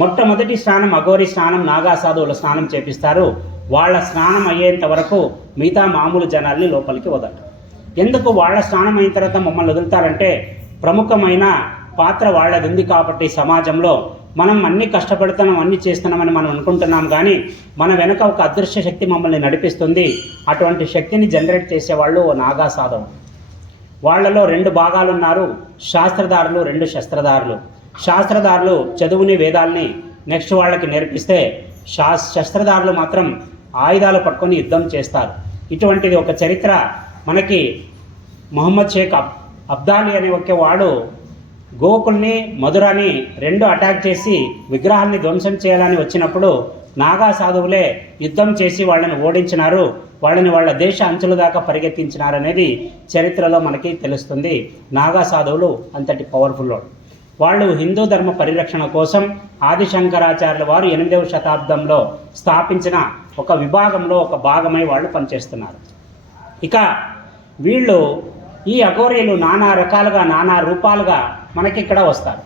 మొట్టమొదటి స్నానం అఘోరి స్నానం, నాగా సాధువుల స్నానం చేపిస్తారు. వాళ్ళ స్నానం అయ్యేంత వరకు మిగతా మామూలు జనాల్ని లోపలికి వదలరు. ఎందుకు వాళ్ళ స్నానం అయిన తర్వాత మమ్మల్ని వదులుతారంటే, ప్రముఖమైన పాత్ర వాళ్ళది ఉంది కాబట్టి సమాజంలో మనం అన్ని కష్టపడుతున్నాం, అన్ని చేస్తున్నామని మనం అనుకుంటున్నాం, కానీ మన వెనుక ఒక అదృశ్య శక్తి మమ్మల్ని నడిపిస్తుంది. అటువంటి శక్తిని జనరేట్ చేసేవాళ్ళు నాగా సాధువులు. వాళ్ళలో 2 భాగాలు ఉన్నారు, శాస్త్రధారులు, 2 శస్త్రధారులు. శాస్త్రధారులు చదువుని వేదాల్ని నెక్స్ట్ వాళ్ళకి నేర్పిస్తే, శస్త్రధారులు మాత్రం ఆయుధాలు పట్టుకొని యుద్ధం చేస్తారు. ఇటువంటిది ఒక చరిత్ర మనకి మొహమ్మద్ షేక్ అబ్దాలి అనే ఒక వాడు గోకుల్ని, మధురాని 2 అటాక్ చేసి విగ్రహాన్ని ధ్వంసం చేయాలని వచ్చినప్పుడు నాగా సాధువులే యుద్ధం చేసి వాళ్ళని ఓడించినారు, వాళ్ళని వాళ్ళ దేశ అంచుల దాకా పరిగెత్తించినారనేది చరిత్రలో మనకి తెలుస్తుంది. నాగా సాధువులు అంతటి పవర్ఫుల్ వాళ్ళు. హిందూ ధర్మ పరిరక్షణ కోసం ఆదిశంకరాచార్యుల వారు 8వ శతాబ్దంలో స్థాపించిన ఒక విభాగంలో ఒక భాగమై వాళ్ళు పనిచేస్తున్నారు. ఇక వీళ్ళు ఈ అఘోరీలు నానా రకాలుగా నానా రూపాలుగా మనకి ఇక్కడ వస్తారు.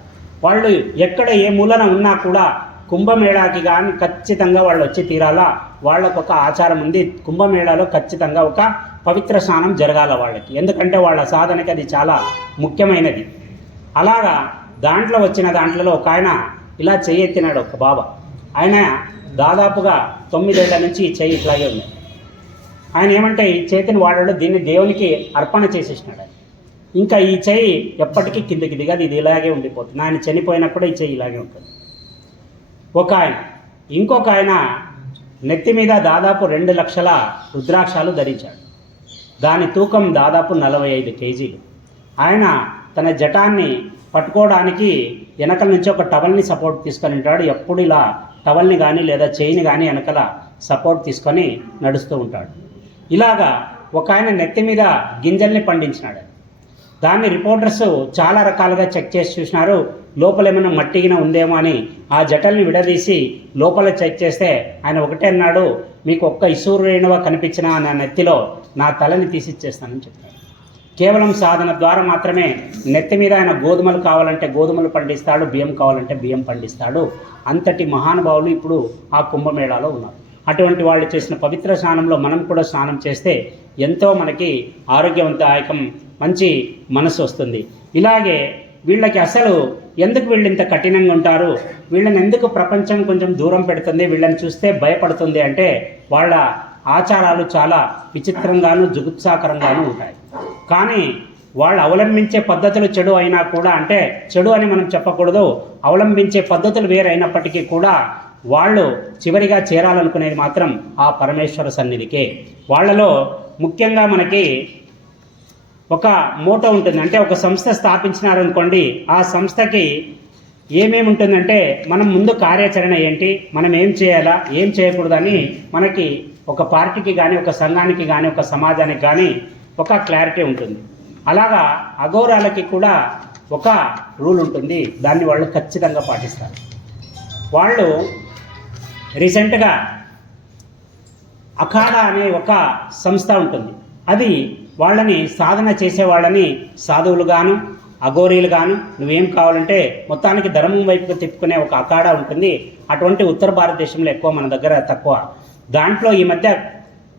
వాళ్ళు ఎక్కడ ఏ మూలన ఉన్నా కూడా కుంభమేళాకి కానీ ఖచ్చితంగా వాళ్ళు వచ్చి తీరాలా. వాళ్ళకు ఒక ఆచారం ఉంది, కుంభమేళాలో ఖచ్చితంగా ఒక పవిత్ర స్నానం జరగాల వాళ్ళకి. ఎందుకంటే వాళ్ళ సాధనకి అది చాలా ముఖ్యమైనది. అలాగా దాంట్లో వచ్చిన దాంట్లో ఒక ఆయన ఇలా చెయ్యి ఎత్తినాడు, ఒక బాబా. ఆయన దాదాపుగా 9 ఏళ్ల నుంచి ఈ చెయ్యి ఇట్లాగే ఉంది. ఆయన ఏమంటే ఈ చేతిని వాడాడు, దీన్ని దేవునికి అర్పణ చేసేసినాడు. ఇంకా ఈ చెయ్యి ఎప్పటికీ కిందకి దిగదు, ఇది ఇలాగే ఉండిపోతుంది. ఆయన చనిపోయినప్పుడు ఈ చెయ్యి ఇలాగే ఉంటుంది. ఒక ఆయన, ఇంకొక ఆయన నెత్తి మీద దాదాపు 2 లక్షల రుద్రాక్షాలు ధరించాడు. దాని తూకం దాదాపు 45 కేజీలు. ఆయన తన జటాన్ని పట్టుకోవడానికి వెనకల నుంచి ఒక టవల్ని సపోర్ట్ తీసుకొని ఉంటాడు. ఎప్పుడు ఇలా టవల్ని కానీ లేదా చైన్ కానీ వెనకల సపోర్ట్ తీసుకొని నడుస్తూ ఉంటాడు. ఇలాగా ఒక ఆయన నెత్తి మీద గింజల్ని పండించినాడు. దాన్ని రిపోర్టర్స్ చాలా రకాలుగా చెక్ చేసి చూసినారు. లోపల ఏమైనా మట్టిగిన ఉందేమో అని ఆ జటల్ని విడదీసి లోపల చెక్ చేస్తే ఆయన ఒకటే అన్నాడు, మీకు ఒక్క ఇసూరేణువ కనిపించినా నా నెత్తిలో నా తలని తీసిచ్చేస్తానని చెప్పారు. కేవలం సాధన ద్వారా మాత్రమే నెత్తి మీద ఆయన గోధుమలు కావాలంటే గోధుమలు పండిస్తాడు, బియ్యం కావాలంటే బియ్యం పండిస్తాడు. అంతటి మహానుభావులు ఇప్పుడు ఆ కుంభమేళాలో ఉన్నారు. అటువంటి వాళ్ళు చేసిన పవిత్ర స్నానంలో మనం కూడా స్నానం చేస్తే ఎంతో మనకి ఆరోగ్యవంతదాయకం, మంచి మనసు వస్తుంది. ఇలాగే వీళ్ళకి అసలు ఎందుకు వీళ్ళు ఇంత కఠినంగా ఉంటారు, వీళ్ళని ఎందుకు ప్రపంచం కొంచెం దూరం పెడుతుంది, వీళ్ళని చూస్తే భయపడుతుంది అంటే వాళ్ళ ఆచారాలు చాలా విచిత్రంగాను జుగుత్సాకరంగాను ఉంటాయి. కానీ వాళ్ళు అవలంబించే పద్ధతులు చెడు అయినా కూడా, అంటే చెడు అని మనం చెప్పకూడదు, అవలంబించే పద్ధతులు వేరైనప్పటికీ కూడా వాళ్ళు చివరిగా చేరాలనుకునేది మాత్రం ఆ పరమేశ్వర సన్నిధికే. వాళ్ళలో ముఖ్యంగా మనకి ఒక మోటో ఉంటుంది. అంటే ఒక సంస్థ స్థాపించినారనుకోండి, ఆ సంస్థకి ఏమేమి ఉంటుందంటే మనం ముందు కార్యాచరణ ఏంటి, మనం ఏం చేయాలా ఏం చేయకూడదని మనకి ఒక పార్టీకి కానీ ఒక సంఘానికి కానీ ఒక సమాజానికి కానీ ఒక క్లారిటీ ఉంటుంది. అలాగా అఘోరాలకి కూడా ఒక రూల్ ఉంటుంది, దాన్ని వాళ్ళు ఖచ్చితంగా పాటిస్తారు. వాళ్ళు రీసెంట్గా అఖాడా అనే ఒక సంస్థ ఉంటుంది. అది వాళ్ళని సాధన చేసే వాళ్ళని సాధువులుగాను అఘోరీలుగాను నువ్వేం కావాలంటే మొత్తానికి ధర్మం వైపుకు తిప్పుకునే ఒక అఖాడా ఉంటుంది. అటువంటి ఉత్తర భారతదేశంలో ఎక్కువ, మన దగ్గర తక్కువ. దాంట్లో ఈ మధ్య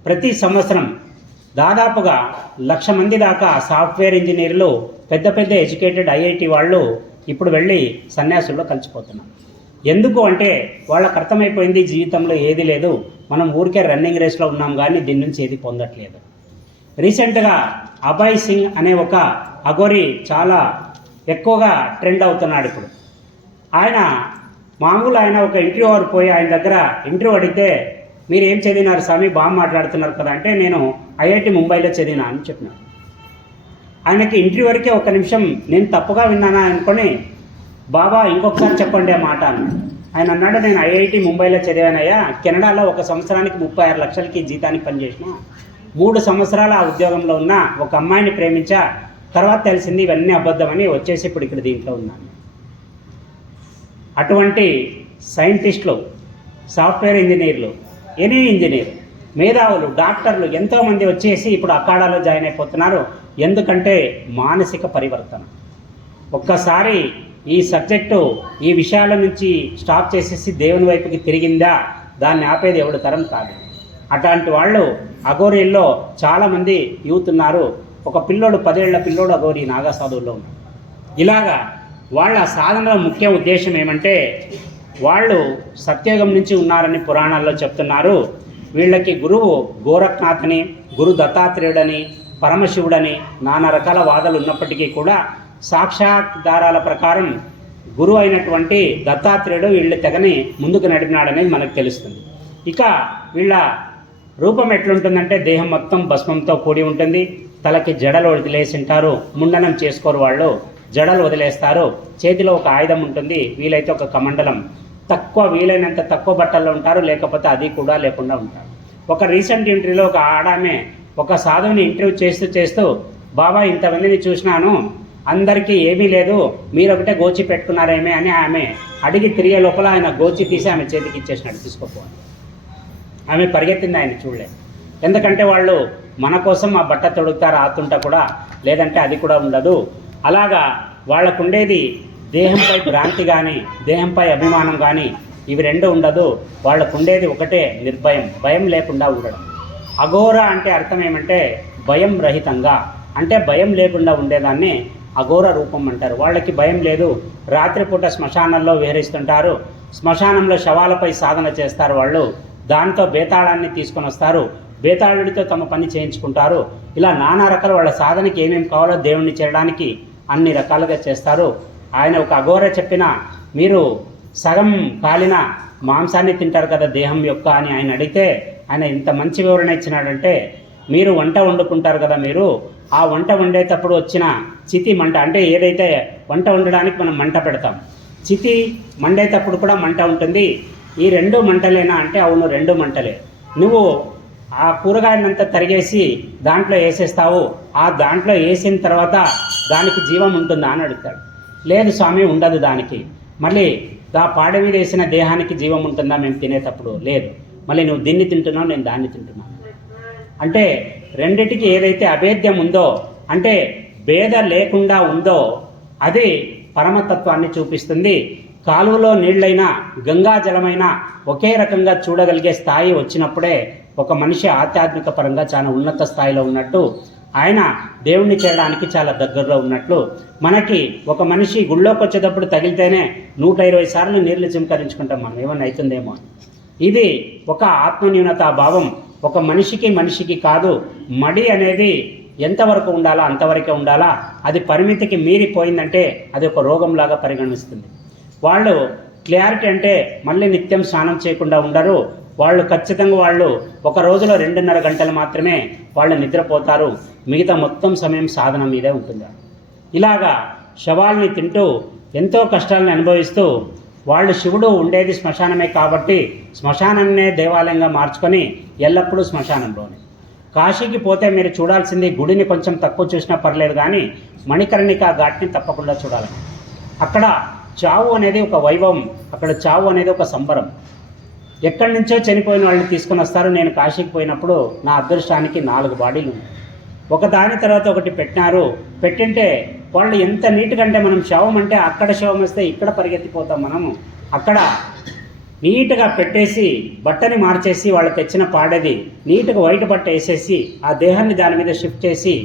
ప్రతి సంవత్సరం దాదాపుగా 1,00,000 మంది దాకా సాఫ్ట్వేర్ ఇంజనీర్లు, పెద్ద పెద్ద ఎడ్యుకేటెడ్ ఐఐటి వాళ్ళు ఇప్పుడు వెళ్ళి సన్యాసుల్లో కలిసిపోతున్నారు. ఎందుకు అంటే వాళ్ళకు అర్థమైపోయింది జీవితంలో ఏది లేదు, మనం ఊరికే రన్నింగ్ రేస్లో ఉన్నాం కానీ దీని నుంచి ఏది పొందట్లేదు. రీసెంట్గా అభయ్ సింగ్ అనే ఒక అఘోరి చాలా ఎక్కువగా ట్రెండ్ అవుతున్నాడు ఇప్పుడు. ఆయన ఒక ఇంటర్వ్యూవర్ పోయి ఆయన దగ్గర ఇంటర్వ్యూ అడిగితే, మీరు ఏం చదివినారు స్వామి, బాగా మాట్లాడుతున్నారు కదా అంటే, నేను ఐఐటి ముంబైలో చదివినా అని చెప్పినాడు. ఆయనకి ఇంటర్వ్యూవర్కే ఒక నిమిషం నేను తప్పుగా విన్నానా అనుకొని, బాబా ఇంకొకసారి చెప్పండి ఆ మాట అని. ఆయన అన్నాడు, నేను ఐఐటి ముంబైలో చదివానయ్యా, కెనడాలో 1 సంవత్సరానికి 36 లక్షలకి జీతానికి పనిచేసిన, 3 సంవత్సరాలు ఆ ఉద్యోగంలో ఉన్న, ఒక అమ్మాయిని ప్రేమించా, తర్వాత తెలిసింది ఇవన్నీ అబద్ధమని వచ్చేసి ఇప్పుడు ఇక్కడ దీంట్లో ఉన్నాను. అటువంటి సైంటిస్టులు, సాఫ్ట్వేర్ ఇంజనీర్లు, ఎనీ ఇంజనీర్, మేధావులు, డాక్టర్లు ఎంతోమంది వచ్చేసి ఇప్పుడు అఖాడాలో జాయిన్ అయిపోతున్నారు. ఎందుకంటే మానసిక పరివర్తన. ఒక్కసారి ఈ సబ్జెక్టు ఈ విషయాల నుంచి స్టాప్ చేసేసి దేవుని వైపుకి తిరిగిందా, దాన్ని ఆపేది ఎవడు తరం కాదు. అట్లాంటి వాళ్ళు అఘోరీల్లో చాలామంది యూత్ ఉన్నారు. ఒక పిల్లోడు 10 ఏళ్ల పిల్లోడు అఘోరీ నాగాసాధువుల్లో ఉన్నారు. ఇలాగా వాళ్ళ సాధనలో ముఖ్య ఉద్దేశం ఏమంటే, వాళ్ళు సత్యయుగం నుంచి ఉన్నారని పురాణాల్లో చెప్తున్నారు. వీళ్ళకి గురువు గోరఖ్నాథ్ని, గురు దత్తాత్రేయుడని, పరమశివుడని నానా రకాల వాదాలు ఉన్నప్పటికీ కూడా సాక్షాత్కారాల ప్రకారం గురువు అయినటువంటి దత్తాత్రేయుడు వీళ్ళ తెగని ముందుకు నడిపినాడనేది మనకు తెలుస్తుంది. ఇక వీళ్ళ రూపం ఎట్లుంటుందంటే, దేహం మొత్తం భస్మంతో కూడి ఉంటుంది, తలకి జడలు వదిలేసి ఉంటారు, ముండనం చేసుకోరు వాళ్ళు, జడలు వదిలేస్తారు, చేతిలో ఒక ఆయుధం ఉంటుంది, వీలైతే ఒక కమండలం, వీలైనంత తక్కువ బట్టల్లో ఉంటారు, లేకపోతే అది కూడా లేకుండా ఉంటారు. ఒక రీసెంట్ ఇంటర్వ్యూలో ఒక ఆడామె ఒక సాధువుని ఇంటర్వ్యూ చేస్తూ బాబా ఇంతమందిని చూసినాను, అందరికీ ఏమీ లేదు, మీరు ఒకటే గోచి పెట్టుకున్నారేమే అని ఆమె అడిగి తిరిగే లోపల ఆయన గోచి తీసి ఆమె చేతికి ఇచ్చేసినాడు, తీసుకోపోవాలి. ఆమె పరిగెత్తింది, ఆయన చూడలేదు. ఎందుకంటే వాళ్ళు మన కోసం ఆ బట్ట తొడుగుతారు ఆతుంట కూడా, లేదంటే అది కూడా ఉండదు. అలాగా వాళ్ళకు ఉండేది దేహంపై భ్రాంతి కానీ దేహంపై అభిమానం కానీ ఇవి రెండు ఉండదు. వాళ్ళకు ఉండేది ఒకటే, నిర్భయం, భయం లేకుండా ఉండడం. అఘోర అంటే అర్థం ఏమంటే భయం రహితంగా, అంటే భయం లేకుండా ఉండేదాన్ని అఘోర రూపం అంటారు. వాళ్ళకి భయం లేదు. రాత్రిపూట శ్మశానంలో విహరిస్తుంటారు, శ్మశానంలో శవాలపై సాధన చేస్తారు వాళ్ళు. దాంతో బేతాళాన్ని తీసుకొని వస్తారు, బేతాళుడితో తమ పని చేయించుకుంటారు. ఇలా నానా రకాల వాళ్ళ సాధనకి ఏమేమి కావాలో దేవుణ్ణి చేరడానికి అన్ని రకాలుగా చేస్తారు. ఆయన ఒక అఘోర చెప్పిన, మీరు సగం కాలిన మాంసాన్ని తింటారు కదా దేహం యొక్క అని ఆయన అడిగితే, ఆయన ఇంత మంచి వివరణ ఇచ్చినాడంటే, మీరు వంట వండుకుంటారు కదా, మీరు ఆ వంట వండేటప్పుడు వచ్చిన చితి మంట, అంటే ఏదైతే వంట వండడానికి మనం మంట పెడతాం, చితి మండేటప్పుడు కూడా మంట ఉంటుంది. ఈ 2 మంటలేనా అంటే అవును 2 మంటలే. నువ్వు ఆ కూరగాయలంతా తరిగేసి దాంట్లో వేసేస్తావు, ఆ దాంట్లో వేసిన తర్వాత దానికి జీవం ఉంటుందా అని అడుగుతాడు. లేదు స్వామి, ఉండదు దానికి. మళ్ళీ పాడ మీద వేసిన దేహానికి జీవం ఉంటుందా మేము తినేటప్పుడు? లేదు. మళ్ళీ నువ్వు దీన్ని తింటున్నావు, నేను దాన్ని తింటున్నాను. అంటే రెండిటికి ఏదైతే అభేద్యం ఉందో, అంటే భేద లేకుండా ఉందో, అది పరమతత్వాన్ని చూపిస్తుంది. కాలువలో నీళ్ళైనా గంగా జలమైనా ఒకే రకంగా చూడగలిగే స్థాయి వచ్చినప్పుడే ఒక మనిషి ఆధ్యాత్మిక పరంగా చాలా ఉన్నత స్థాయిలో ఉన్నట్టు, ఆయన దేవుణ్ణి చేరడానికి చాలా దగ్గరలో ఉన్నట్లు. మనకి ఒక మనిషి గుళ్ళోకి వచ్చేటప్పుడు తగిలితేనే 120 సార్లు నీళ్లు చిమ్కరించుకుంటాం మనం, ఏమన్నా అవుతుందేమో. ఇది ఒక ఆత్మన్యూనతా భావం. ఒక మనిషికి కాదు. మడి అనేది ఎంతవరకు ఉండాలా అంతవరకే ఉండాలా. అది పరిమితికి మీరిపోయిందంటే అది ఒక రోగంలాగా పరిగణిస్తుంది. వాళ్ళు క్లారిటీ అంటే మళ్ళీ నిత్యం స్నానం చేయకుండా ఉండరు. వాళ్ళు ఖచ్చితంగా వాళ్ళు ఒక రోజులో 2.5 గంటలు మాత్రమే వాళ్ళు నిద్రపోతారు. మిగతా మొత్తం సమయం సాధన మీదే ఉంటుంది. ఇలాగా శవాల్ని తింటూ ఎంతో కష్టాలను అనుభవిస్తూ వాళ్ళు, శివుడు ఉండేది శ్మశానమే కాబట్టి శ్మశానాన్నే దేవాలయంగా మార్చుకొని ఎల్లప్పుడూ శ్మశానంలోనే. కాశీకి పోతే మీరు చూడాల్సింది, గుడిని కొంచెం తక్కువ చూసినా పర్లేదు కానీ మణికర్ణికా ఘాట్ని తప్పకుండా చూడాలి. అక్కడ చావు అనేది ఒక వైభవం, అక్కడ చావు అనేది ఒక సంబరం. ఎక్కడి నుంచో చనిపోయిన వాళ్ళని తీసుకొని వస్తారు. నేను కాశీకి పోయినప్పుడు నా అదృష్టానికి 4 బాడీలు ఉన్నాయి. ఒక దాని తర్వాత ఒకటి పెట్టినారు. పెట్టింటే వాళ్ళు ఎంత నీట్గా అంటే, మనం శవం అంటే అక్కడ శవం వస్తే ఇక్కడ పరిగెత్తిపోతాం మనము. అక్కడ నీట్గా పెట్టేసి బట్టని మార్చేసి వాళ్ళు తెచ్చిన పాడేది నీట్గా వైట్ బట్ట వేసేసి ఆ దేహాన్ని దాని మీద షిఫ్ట్ చేసి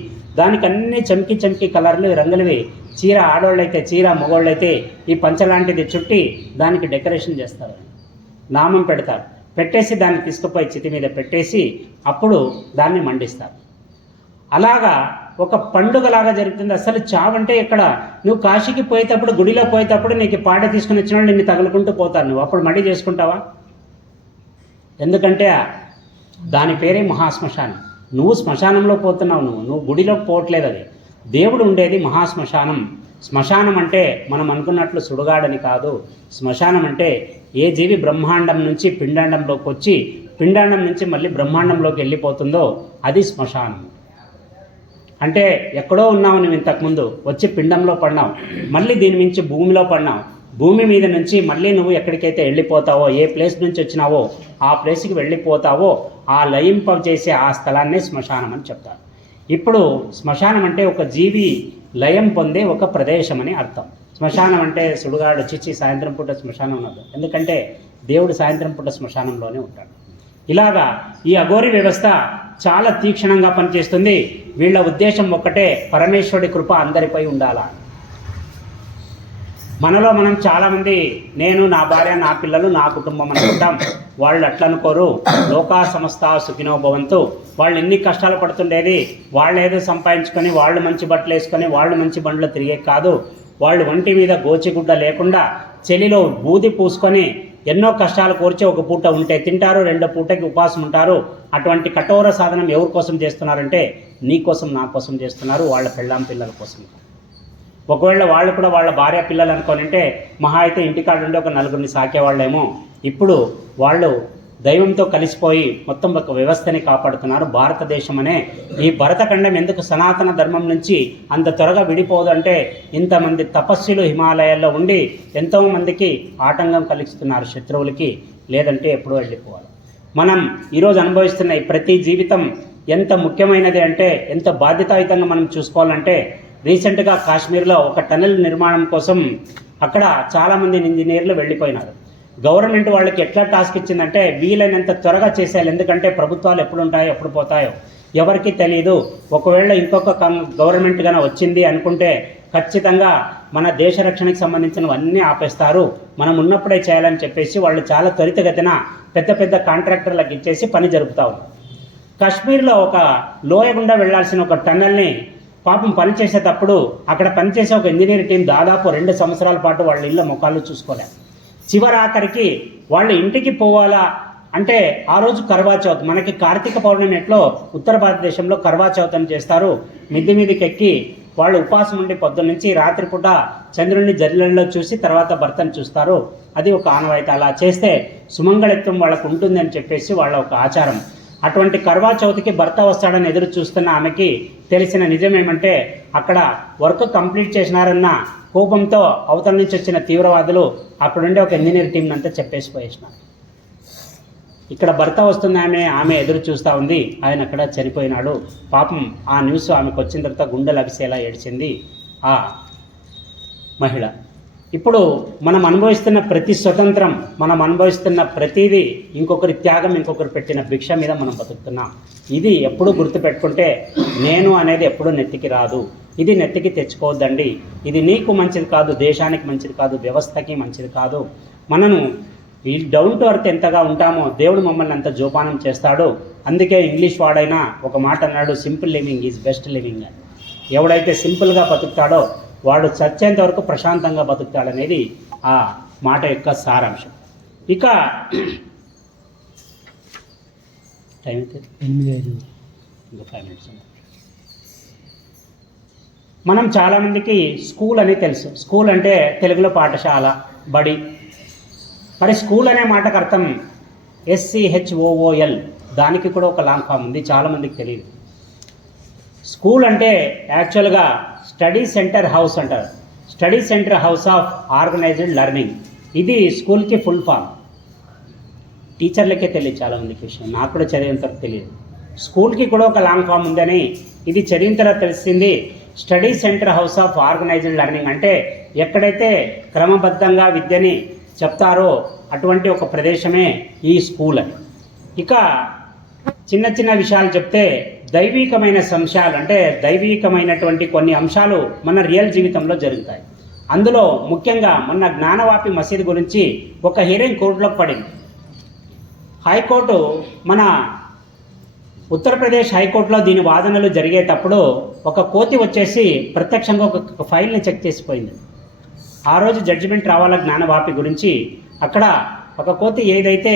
దానికి అన్ని చమ్కి కలర్లు రంగులవి, చీర ఆడవాళ్ళైతే చీర, మగవాళ్ళైతే ఈ పంచలాంటిది చుట్టి దానికి డెకరేషన్ చేస్తారు, నామం పెడతారు. పెట్టేసి దాన్ని తీసుకుపోయి చితి మీద పెట్టేసి అప్పుడు దాన్ని మండిస్తారు. అలాగా ఒక పండుగలాగా జరుగుతుంది. అసలు చావంటే ఇక్కడ నువ్వు కాశీకి పోయేటప్పుడు, గుడిలో పోయేటప్పుడు నీకు పాడ తీసుకుని వచ్చిన వాళ్ళు నిన్ను తగులుకుంటూ పోతారు. నువ్వు అప్పుడు మడి చేసుకుంటావా? ఎందుకంటే దాని పేరే మహాశ్మశానం. నువ్వు శ్మశానంలో పోతున్నావు, నువ్వు గుడిలో పోవట్లేదు. అది దేవుడు ఉండేది మహాశ్మశానం. శ్మశానం అంటే మనం అనుకున్నట్లు సుడుగాడని కాదు. శ్మశానం అంటే ఏ జీవి బ్రహ్మాండం నుంచి పిండాండంలోకి వచ్చి పిండాండం నుంచి మళ్ళీ బ్రహ్మాండంలోకి వెళ్ళిపోతుందో అది శ్మశానం. అంటే ఎక్కడో ఉన్నావు నువ్వు, ఇంతకుముందు వచ్చి పిండంలో పడినావు, మళ్ళీ దీని నుంచి భూమిలో పడినావు. భూమి మీద నుంచి మళ్ళీ నువ్వు ఎక్కడికైతే వెళ్ళిపోతావో, ఏ ప్లేస్ నుంచి వచ్చినావో ఆ ప్లేస్కి వెళ్ళిపోతావో, ఆ లయింప చేసే ఆ స్థలాన్నే శ్మశానం అని చెప్తారు. ఇప్పుడు శ్మశానం అంటే ఒక జీవి లయం పొందే ఒక ప్రదేశం అని అర్థం. శ్మశానం అంటే సుడుగాడు చిచ్చి సాయంత్రం పూట శ్మశానం ఉన్నది, ఎందుకంటే దేవుడు సాయంత్రం పూట శ్మశానంలోనే ఉంటాడు. ఇలాగా ఈ అఘోరి వ్యవస్థ చాలా తీక్షణంగా పనిచేస్తుంది. వీళ్ళ ఉద్దేశం ఒక్కటే, పరమేశ్వరుడి కృప అందరిపై ఉండాలా. మనలో మనం చాలామంది, నేను, నా భార్య, నా పిల్లలు, నా కుటుంబం అనుకుంటాం. వాళ్ళు అట్లా అనుకోరు. లోకా సమస్త సుఖినో భవంతు. వాళ్ళు ఎన్ని కష్టాలు పడుతుండేది, వాళ్ళు ఏదో సంపాదించుకొని వాళ్ళు మంచి బట్టలు వేసుకొని వాళ్ళు మంచి బండ్లు తిరిగే కాదు. వాళ్ళు ఒంటి మీద గోచిగుడ్డ లేకుండా చలిలో బూది పూసుకొని ఎన్నో కష్టాలు కోర్చి ఒక పూట ఉంటే తింటారు, 2 పూటకి ఉపాసం ఉంటారు. అటువంటి కఠోర సాధనం ఎవరి కోసం చేస్తున్నారంటే నీ కోసం, నా కోసం చేస్తున్నారు, వాళ్ళ పెళ్ళాం పిల్లల కోసం. ఒకవేళ వాళ్ళు కూడా వాళ్ళ భార్య పిల్లలు అనుకోనంటే మహా అయితే ఇంటికాడ ఉండి ఒక 4గురిని సాకేవాళ్ళేమో. ఇప్పుడు వాళ్ళు దైవంతో కలిసిపోయి మొత్తం ఒక వ్యవస్థని కాపాడుతున్నారు. భారతదేశం అనే ఈ భరతఖండం ఎందుకు సనాతన ధర్మం నుంచి అంత త్వరగా విడిపోదు అంటే, ఇంతమంది తపస్సులు హిమాలయాల్లో ఉండి ఎంతోమందికి ఆటంకం కలిగిస్తున్నారు శత్రువులకి, లేదంటే ఎప్పుడో వెళ్ళిపోవాలి. మనం ఈరోజు అనుభవిస్తున్న ఈ ప్రతి జీవితం ఎంత ముఖ్యమైనది అంటే, ఎంత బాధ్యతాయుతంగా మనం చూసుకోవాలంటే, రీసెంట్గా కాశ్మీర్లో ఒక టనెల్ నిర్మాణం కోసం అక్కడ చాలామంది ఇంజనీర్లు వెళ్ళిపోయినారు. గవర్నమెంట్ వాళ్ళకి ఎట్లా టాస్క్ ఇచ్చిందంటే వీలైనంత త్వరగా చేసేయాలి, ఎందుకంటే ప్రభుత్వాలు ఎప్పుడు ఉంటాయో ఎప్పుడు పోతాయో ఎవరికి తెలియదు. ఒకవేళ ఇంకొక గవర్నమెంట్ గాన వచ్చింది అనుకుంటే ఖచ్చితంగా మన దేశ రక్షణకు సంబంధించినవన్నీ ఆపేస్తారు, మనం ఉన్నప్పుడే చేయాలని చెప్పేసి వాళ్ళు చాలా త్వరితగతిన పెద్ద పెద్ద కాంట్రాక్టర్లకు ఇచ్చేసి పని జరుపుతా ఉన్నారు. కాశ్మీర్లో ఒక లోయ గుండా వెళ్లాల్సిన ఒక టన్నెల్ని పాపం పనిచేసేటప్పుడు అక్కడ పనిచేసే ఒక ఇంజనీర్ టీం దాదాపు 2 సంవత్సరాల పాటు వాళ్ళ ఇళ్ళ ముఖాలు చూసుకోలే. చివరాఖరికి వాళ్ళు ఇంటికి పోవాలా అంటే ఆ రోజు కర్వా చౌత్, మనకి కార్తీక పౌర్ణమి ఎట్లో ఉత్తర భారతదేశంలో కర్వా చౌత్ అని చేస్తారు. మిద్ది మీదకి ఎక్కి వాళ్ళు ఉపాసం ఉండి పొద్దున్న నుంచి రాత్రిపూట చంద్రుడిని జల్లెల్లో చూసి తర్వాత భర్తను చూస్తారు. అది ఒక ఆనవాయితీ. అలా చేస్తే సుమంగళత్వం వాళ్ళకు ఉంటుంది అని చెప్పేసి వాళ్ళ ఒక ఆచారం. అటువంటి కర్వా చౌత్కి భర్త వస్తాడని ఎదురు చూస్తున్న ఆమెకి తెలిసిన నిజం ఏమంటే అక్కడ వర్క్ కంప్లీట్ చేసినారన్న కోపంతో అవతల నుంచి వచ్చిన తీవ్రవాదులు అక్కడుండే ఒక ఇంజనీర్ టీం అంతా చెప్పేసిపోయేసినారు. ఇక్కడ భర్త వస్తుంది, ఆమె ఎదురు చూస్తూ ఉంది, ఆయన అక్కడ చనిపోయినాడు. పాపం ఆ న్యూస్ ఆమెకు వచ్చిన తర్వాత గుండెలు అవిసేలా ఏడ్చింది ఆ మహిళ. ఇప్పుడు మనం అనుభవిస్తున్న ప్రతి స్వతంత్రం, మనం అనుభవిస్తున్న ప్రతిదీ ఇంకొకరి త్యాగం, ఇంకొకరు పెట్టిన భిక్ష మీద మనం బతుకుతున్నాం. ఇది ఎప్పుడూ గుర్తుపెట్టుకుంటే నేను అనేది ఎప్పుడూ నెత్తికి రాదు. ఇది నెత్తికి తెచ్చుకోవద్దండి. ఇది నీకు మంచిది కాదు, దేశానికి మంచిది కాదు, వ్యవస్థకి మంచిది కాదు. మనను ఈ డౌన్ టు అర్త్ ఎంతగా ఉంటామో దేవుడు మమ్మల్ని అంత జోపానం చేస్తాడు. అందుకే ఇంగ్లీష్ వాడైనా ఒక మాట అన్నాడు, simple living is best living అని. ఎవడైతే సింపుల్గా బతుకుతాడో వాడు చచ్చేంత వరకు ప్రశాంతంగా బతుకుతాడనేది ఆ మాట యొక్క సారాంశం. ఇక టైం అయితే 8:05, ఇంకా 5 minutes. మనం చాలామందికి స్కూల్ అని తెలుసు. స్కూల్ అంటే తెలుగులో పాఠశాల, బడి. మరి స్కూల్ అనే మాటకు అర్థం SCHOOL, దానికి కూడా ఒక లాంగ్ ఫామ్ ఉంది, చాలామందికి తెలియదు. స్కూల్ అంటే యాక్చువల్గా స్టడీ సెంటర్ హౌస్ అంటారు. Study centre house of organised learning, ఇది స్కూల్కి ఫుల్ ఫామ్. టీచర్లకే తెలియదు చాలామందికి విషయం, నాకు కూడా చదివిన తర్వాత తెలియదు. స్కూల్కి కూడా ఒక లాంగ్ ఫామ్ ఉందని ఇది చదివిన తర్వాత తెలిసింది. Study centre house of organised learning అంటే ఎక్కడైతే క్రమబద్ధంగా విద్యని చెప్తారో అటువంటి ఒక ప్రదేశమే ఈ స్కూల్ అని. ఇక చిన్న చిన్న విషయాలు చెప్తే దైవికమైన అంశాలు అంటే దైవికమైనటువంటి కొన్ని అంశాలు మన రియల్ జీవితంలో జరుగుతాయి. అందులో ముఖ్యంగా మొన్న జ్ఞానవాపి మసీదు గురించి ఒక హియరింగ్ కోర్టులోకి పడింది. హైకోర్టు, మన ఉత్తరప్రదేశ్ హైకోర్టులో దీని వాదనలు జరిగేటప్పుడు ఒక కోతి వచ్చేసి ప్రత్యక్షంగా ఒక ఫైల్ని చెక్ చేసిపోయింది. ఆ రోజు జడ్జిమెంట్ రావాల జ్ఞానవాపి గురించి. అక్కడ ఒక కోతి ఏదైతే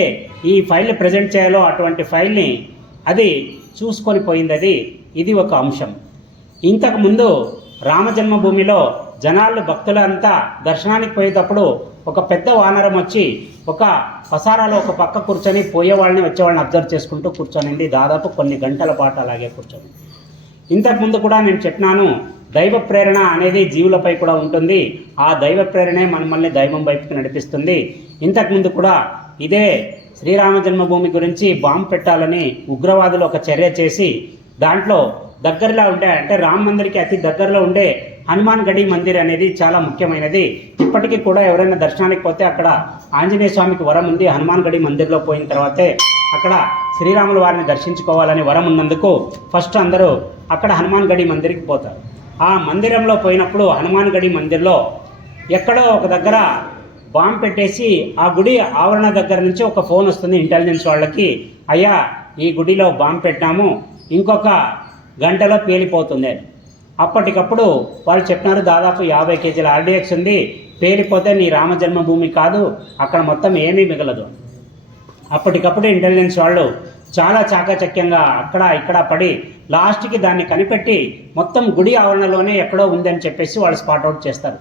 ఈ ఫైల్ని ప్రజెంట్ చేయాలో అటువంటి ఫైల్ని అది చూసుకొని పోయింది. ఇది ఒక అంశం. ఇంతకుముందు రామజన్మభూమిలో జనాలు భక్తులంతా దర్శనానికి పోయేటప్పుడు ఒక పెద్ద వానరం వచ్చి ఒక పసారాలో ఒక పక్క కూర్చొని పోయేవాళ్ళని వచ్చేవాళ్ళని అబ్జర్వ్ చేసుకుంటూ కూర్చొనింది. దాదాపు కొన్ని గంటల పాటు అలాగే కూర్చొని. ఇంతకుముందు కూడా నేను చెప్పినాను, దైవ ప్రేరణ అనేది జీవులపై కూడా ఉంటుంది. ఆ దైవ ప్రేరణే మనల్ని దైవం వైపుకి నడిపిస్తుంది. ఇంతకుముందు కూడా ఇదే శ్రీరామ జన్మభూమి గురించి బాంబు పెట్టాలని ఉగ్రవాదులు ఒక చర్య చేసి దాంట్లో దగ్గరలో ఉండే, అంటే రామ్ మందిర్కి అతి దగ్గరలో ఉండే హనుమాన్ గడి మందిర్ అనేది చాలా ముఖ్యమైనది. ఇప్పటికీ కూడా ఎవరైనా దర్శనానికి పోతే అక్కడ ఆంజనేయ స్వామికి వరం ఉంది. హనుమాన్ గడి మందిర్లో పోయిన తర్వాతే అక్కడ శ్రీరాముల వారిని దర్శించుకోవాలని వరం ఉన్నందుకు ఫస్ట్ అందరూ అక్కడ హనుమాన్ గడి మందిర్కి పోతారు. ఆ మందిరంలో పోయినప్పుడు హనుమాన్ గడి మందిర్లో ఎక్కడో ఒక దగ్గర బాంబు పెట్టేసి ఆ గుడి ఆవరణ దగ్గర నుంచి ఒక ఫోన్ వస్తుంది ఇంటెలిజెన్స్ వాళ్ళకి, అయ్యా ఈ గుడిలో బాంబు పెట్టాము, ఇంకొక గంటలో పేలిపోతుంది. అప్పటికప్పుడు వాళ్ళు చెప్పినారు దాదాపు 50 kg RDX ఉంది, పేలిపోతే నీ రామ జన్మభూమి కాదు, అక్కడ మొత్తం ఏమీ మిగలదు. అప్పటికప్పుడు ఇంటెలిజెన్స్ వాళ్ళు చాలా చాకచక్యంగా అక్కడ ఇక్కడ పడి లాస్ట్కి దాన్ని కనిపెట్టి మొత్తం గుడి ఆవరణలోనే ఎక్కడో ఉందని చెప్పేసి వాళ్ళు స్పాట్అవుట్ చేస్తారు.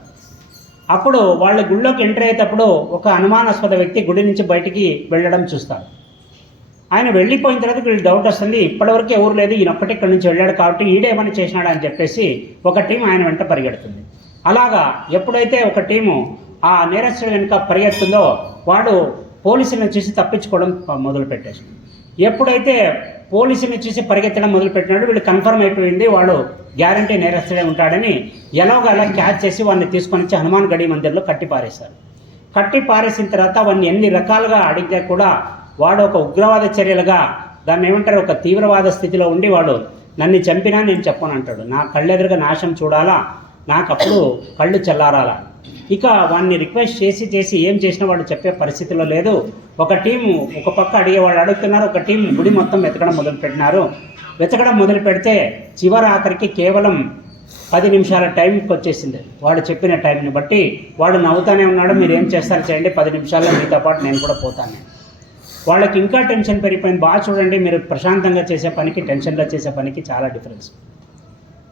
అప్పుడు వాళ్ళ గుడిలోకి ఎంటర్ అయ్యేటప్పుడు ఒక అనుమానాస్పద వ్యక్తి గుడి నుంచి బయటికి వెళ్ళడం చూస్తారు. ఆయన వెళ్ళిపోయిన తర్వాత వీళ్ళు డౌట్ వస్తుంది, ఇప్పటివరకు ఎవరు లేదు, ఈయనొక్కటి ఇక్కడి నుంచి వెళ్ళాడు కాబట్టి ఈడేమని చేసినాడు అని చెప్పేసి ఒక టీం ఆయన వెంట పరిగెడుతుంది. అలాగా ఎప్పుడైతే ఒక టీము ఆ నేరస్తుడు వెనుక పరిగెత్తుందో వాడు పోలీసులను చూసి తప్పించుకోవడం మొదలుపెట్టేసింది. ఎప్పుడైతే పోలీసుని చూసి పరిగెత్తడం మొదలుపెట్టినాడు వీళ్ళు కన్ఫర్మ్ అయిపోయింది వాడు గ్యారంటీ నేరస్తుడే ఉంటాడని. ఎలాగో అలా క్యాచ్ చేసి వాడిని తీసుకొని వచ్చి హనుమాన్ గడి మందిర్లో కట్టిపారేశారు. కట్టిపారేసిన తర్వాత వాడిని ఎన్ని రకాలుగా అడిగితే కూడా వాడు ఒక ఉగ్రవాద చర్యలుగా దాన్ని ఏమంటారు, ఒక తీవ్రవాద స్థితిలో ఉండి వాడు నన్ను చంపినా నేను చెప్పను అంటాడు. నా కళ్ళెదురుగా నాశం చూడాలా, నాకు అప్పుడు కళ్ళు చల్లారాలా. ఇక వాడిని రిక్వెస్ట్ చేసి ఏం చేసినా వాడు చెప్పే పరిస్థితిలో లేదు. ఒక టీము ఒక పక్క అడిగే వాళ్ళు అడుగుతున్నారు, ఒక టీం గుడి మొత్తం వెతకడం మొదలుపెట్టినారు. వెతకడం మొదలు పెడితే చివరి ఆఖరికి కేవలం 10 నిమిషాల టైంకి వచ్చేసింది. వాడు చెప్పిన టైంని బట్టి వాడు నవ్వుతానే ఉన్నాడు, మీరు ఏం చేస్తారు చేయండి, 10 నిమిషాల్లో మీతో పాటు నేను కూడా పోతాను. వాళ్ళకి ఇంకా టెన్షన్ పెరిగిపోయింది. బాగా చూడండి, మీరు ప్రశాంతంగా చేసే పనికి టెన్షన్లో చేసే పనికి చాలా డిఫరెన్స్.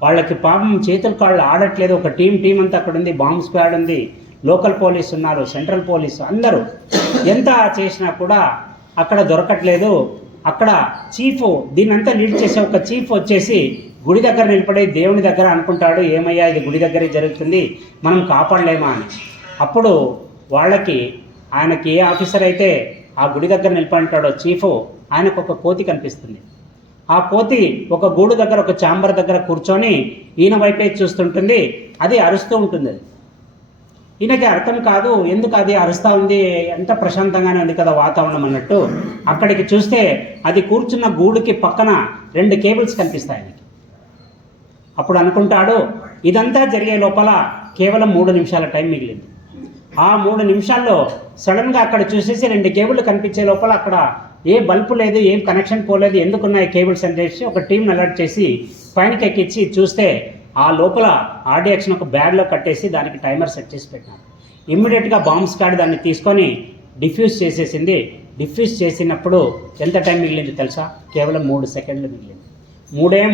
వాళ్ళకి పాపం చేతులు కాళ్ళు ఆడట్లేదు. ఒక టీం అంతా అక్కడ ఉంది, బాంబ్ స్క్వాడ్ ఉంది, లోకల్ పోలీసు ఉన్నారు, సెంట్రల్ పోలీసు, అందరూ ఎంత చేసినా కూడా అక్కడ దొరకట్లేదు. అక్కడ చీఫ్ దీన్నంతా లీడ్ చేసే ఒక చీఫ్ వచ్చేసి గుడి దగ్గర నిలబడి దేవుని దగ్గర అనుకుంటాడు, ఏమయ్యా ఇది గుడి దగ్గరే జరుగుతుంది, మనం కాపాడలేమా అని. అప్పుడు వాళ్ళకి ఆయనకి ఏ ఆఫీసర్ అయితే ఆ గుడి దగ్గర నిలబడిటాడో చీఫ్, ఆయనకు ఒక కోతి కనిపిస్తుంది. ఆ కోతి ఒక గూడు దగ్గర ఒక ఛాంబర్ దగ్గర కూర్చొని ఈయన వైపే చూస్తుంటుంది. అది అరుస్తూ ఉంటుంది. ఈయనకి అర్థం కాదు, ఎందుకు అది అరుస్తూ ఉంది, ఎంత ప్రశాంతంగానే ఉంది కదా వాతావరణం అన్నట్టు. అక్కడికి చూస్తే అది కూర్చున్న గూడుకి పక్కన 2 కేబుల్స్ కనిపిస్తాయి ఆయనకి. అప్పుడు అనుకుంటాడు, ఇదంతా జరిగే లోపల కేవలం 3 నిమిషాల టైం మిగిలింది. ఆ 3 నిమిషాల్లో సడన్గా అక్కడ చూసేసి 2 కేబుల్ కనిపించే లోపల అక్కడ ఏ బల్బు లేదు, ఏం కనెక్షన్ పోలేదు, ఎందుకున్నాయి కేబుల్స్ అని చేసి ఒక టీంని అలర్ట్ చేసి పైనకి ఎక్కించి చూస్తే ఆ లోపల ఆర్డిఎక్స్ని ఒక బ్యాగ్లో కట్టేసి దానికి టైమర్ సెట్ చేసి పెట్టినారు. ఇమ్మీడియట్గా బాంబ్ స్క్వాడ్ దాన్ని తీసుకొని డిఫ్యూజ్ చేసేసింది. డిఫ్యూజ్ చేసినప్పుడు ఎంత టైం మిగిలింది తెలుసా? కేవలం 3 సెకండ్లు మిగిలింది.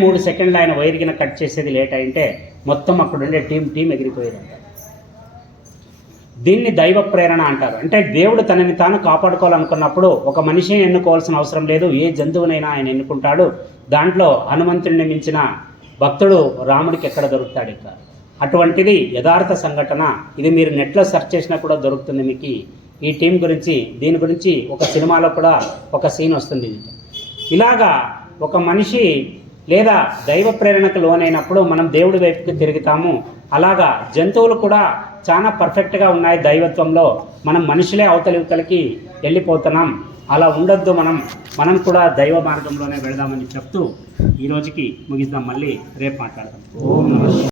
3 సెకండ్లు ఆయన వైర్గిన కట్ చేసేది లేట్ అయింటే మొత్తం అక్కడ ఉండే టీం ఎగిరిపోయేదంట. దీన్ని దైవ ప్రేరణ అంటారు. అంటే దేవుడు తనని తాను కాపాడుకోవాలనుకున్నప్పుడు ఒక మనిషిని ఎన్నుకోవాల్సిన అవసరం లేదు, ఏ జంతువునైనా ఆయన ఎన్నుకుంటాడు. దాంట్లో హనుమంతుడిని మించిన భక్తుడు రాముడికి ఎక్కడ దొరుకుతాడు ఇక. అటువంటిది యథార్థ సంఘటన. ఇది మీరు నెట్లో సెర్చ్ చేసినా కూడా దొరుకుతుంది మీకు. ఈ టీం గురించి, దీని గురించి ఒక సినిమాలో కూడా ఒక సీన్ వస్తుంది. ఇలాగా ఒక మనిషి లేదా దైవ ప్రేరణకు లోనైనప్పుడు మనం దేవుడి వైపుకి తిరుగుతాము. అలాగా జంతువులు కూడా చాలా పర్ఫెక్ట్గా ఉన్నాయి దైవత్వంలో. మనం మనుషులే అవతలికి వెళ్ళిపోతున్నాం. అలా ఉండొద్దు. మనం కూడా దైవ మార్గంలోనే వెళదామని చెప్తూ ఈ రోజుకి ముగిద్దాం. మళ్ళీ రేపు మాట్లాడదాం. ఓం నమః.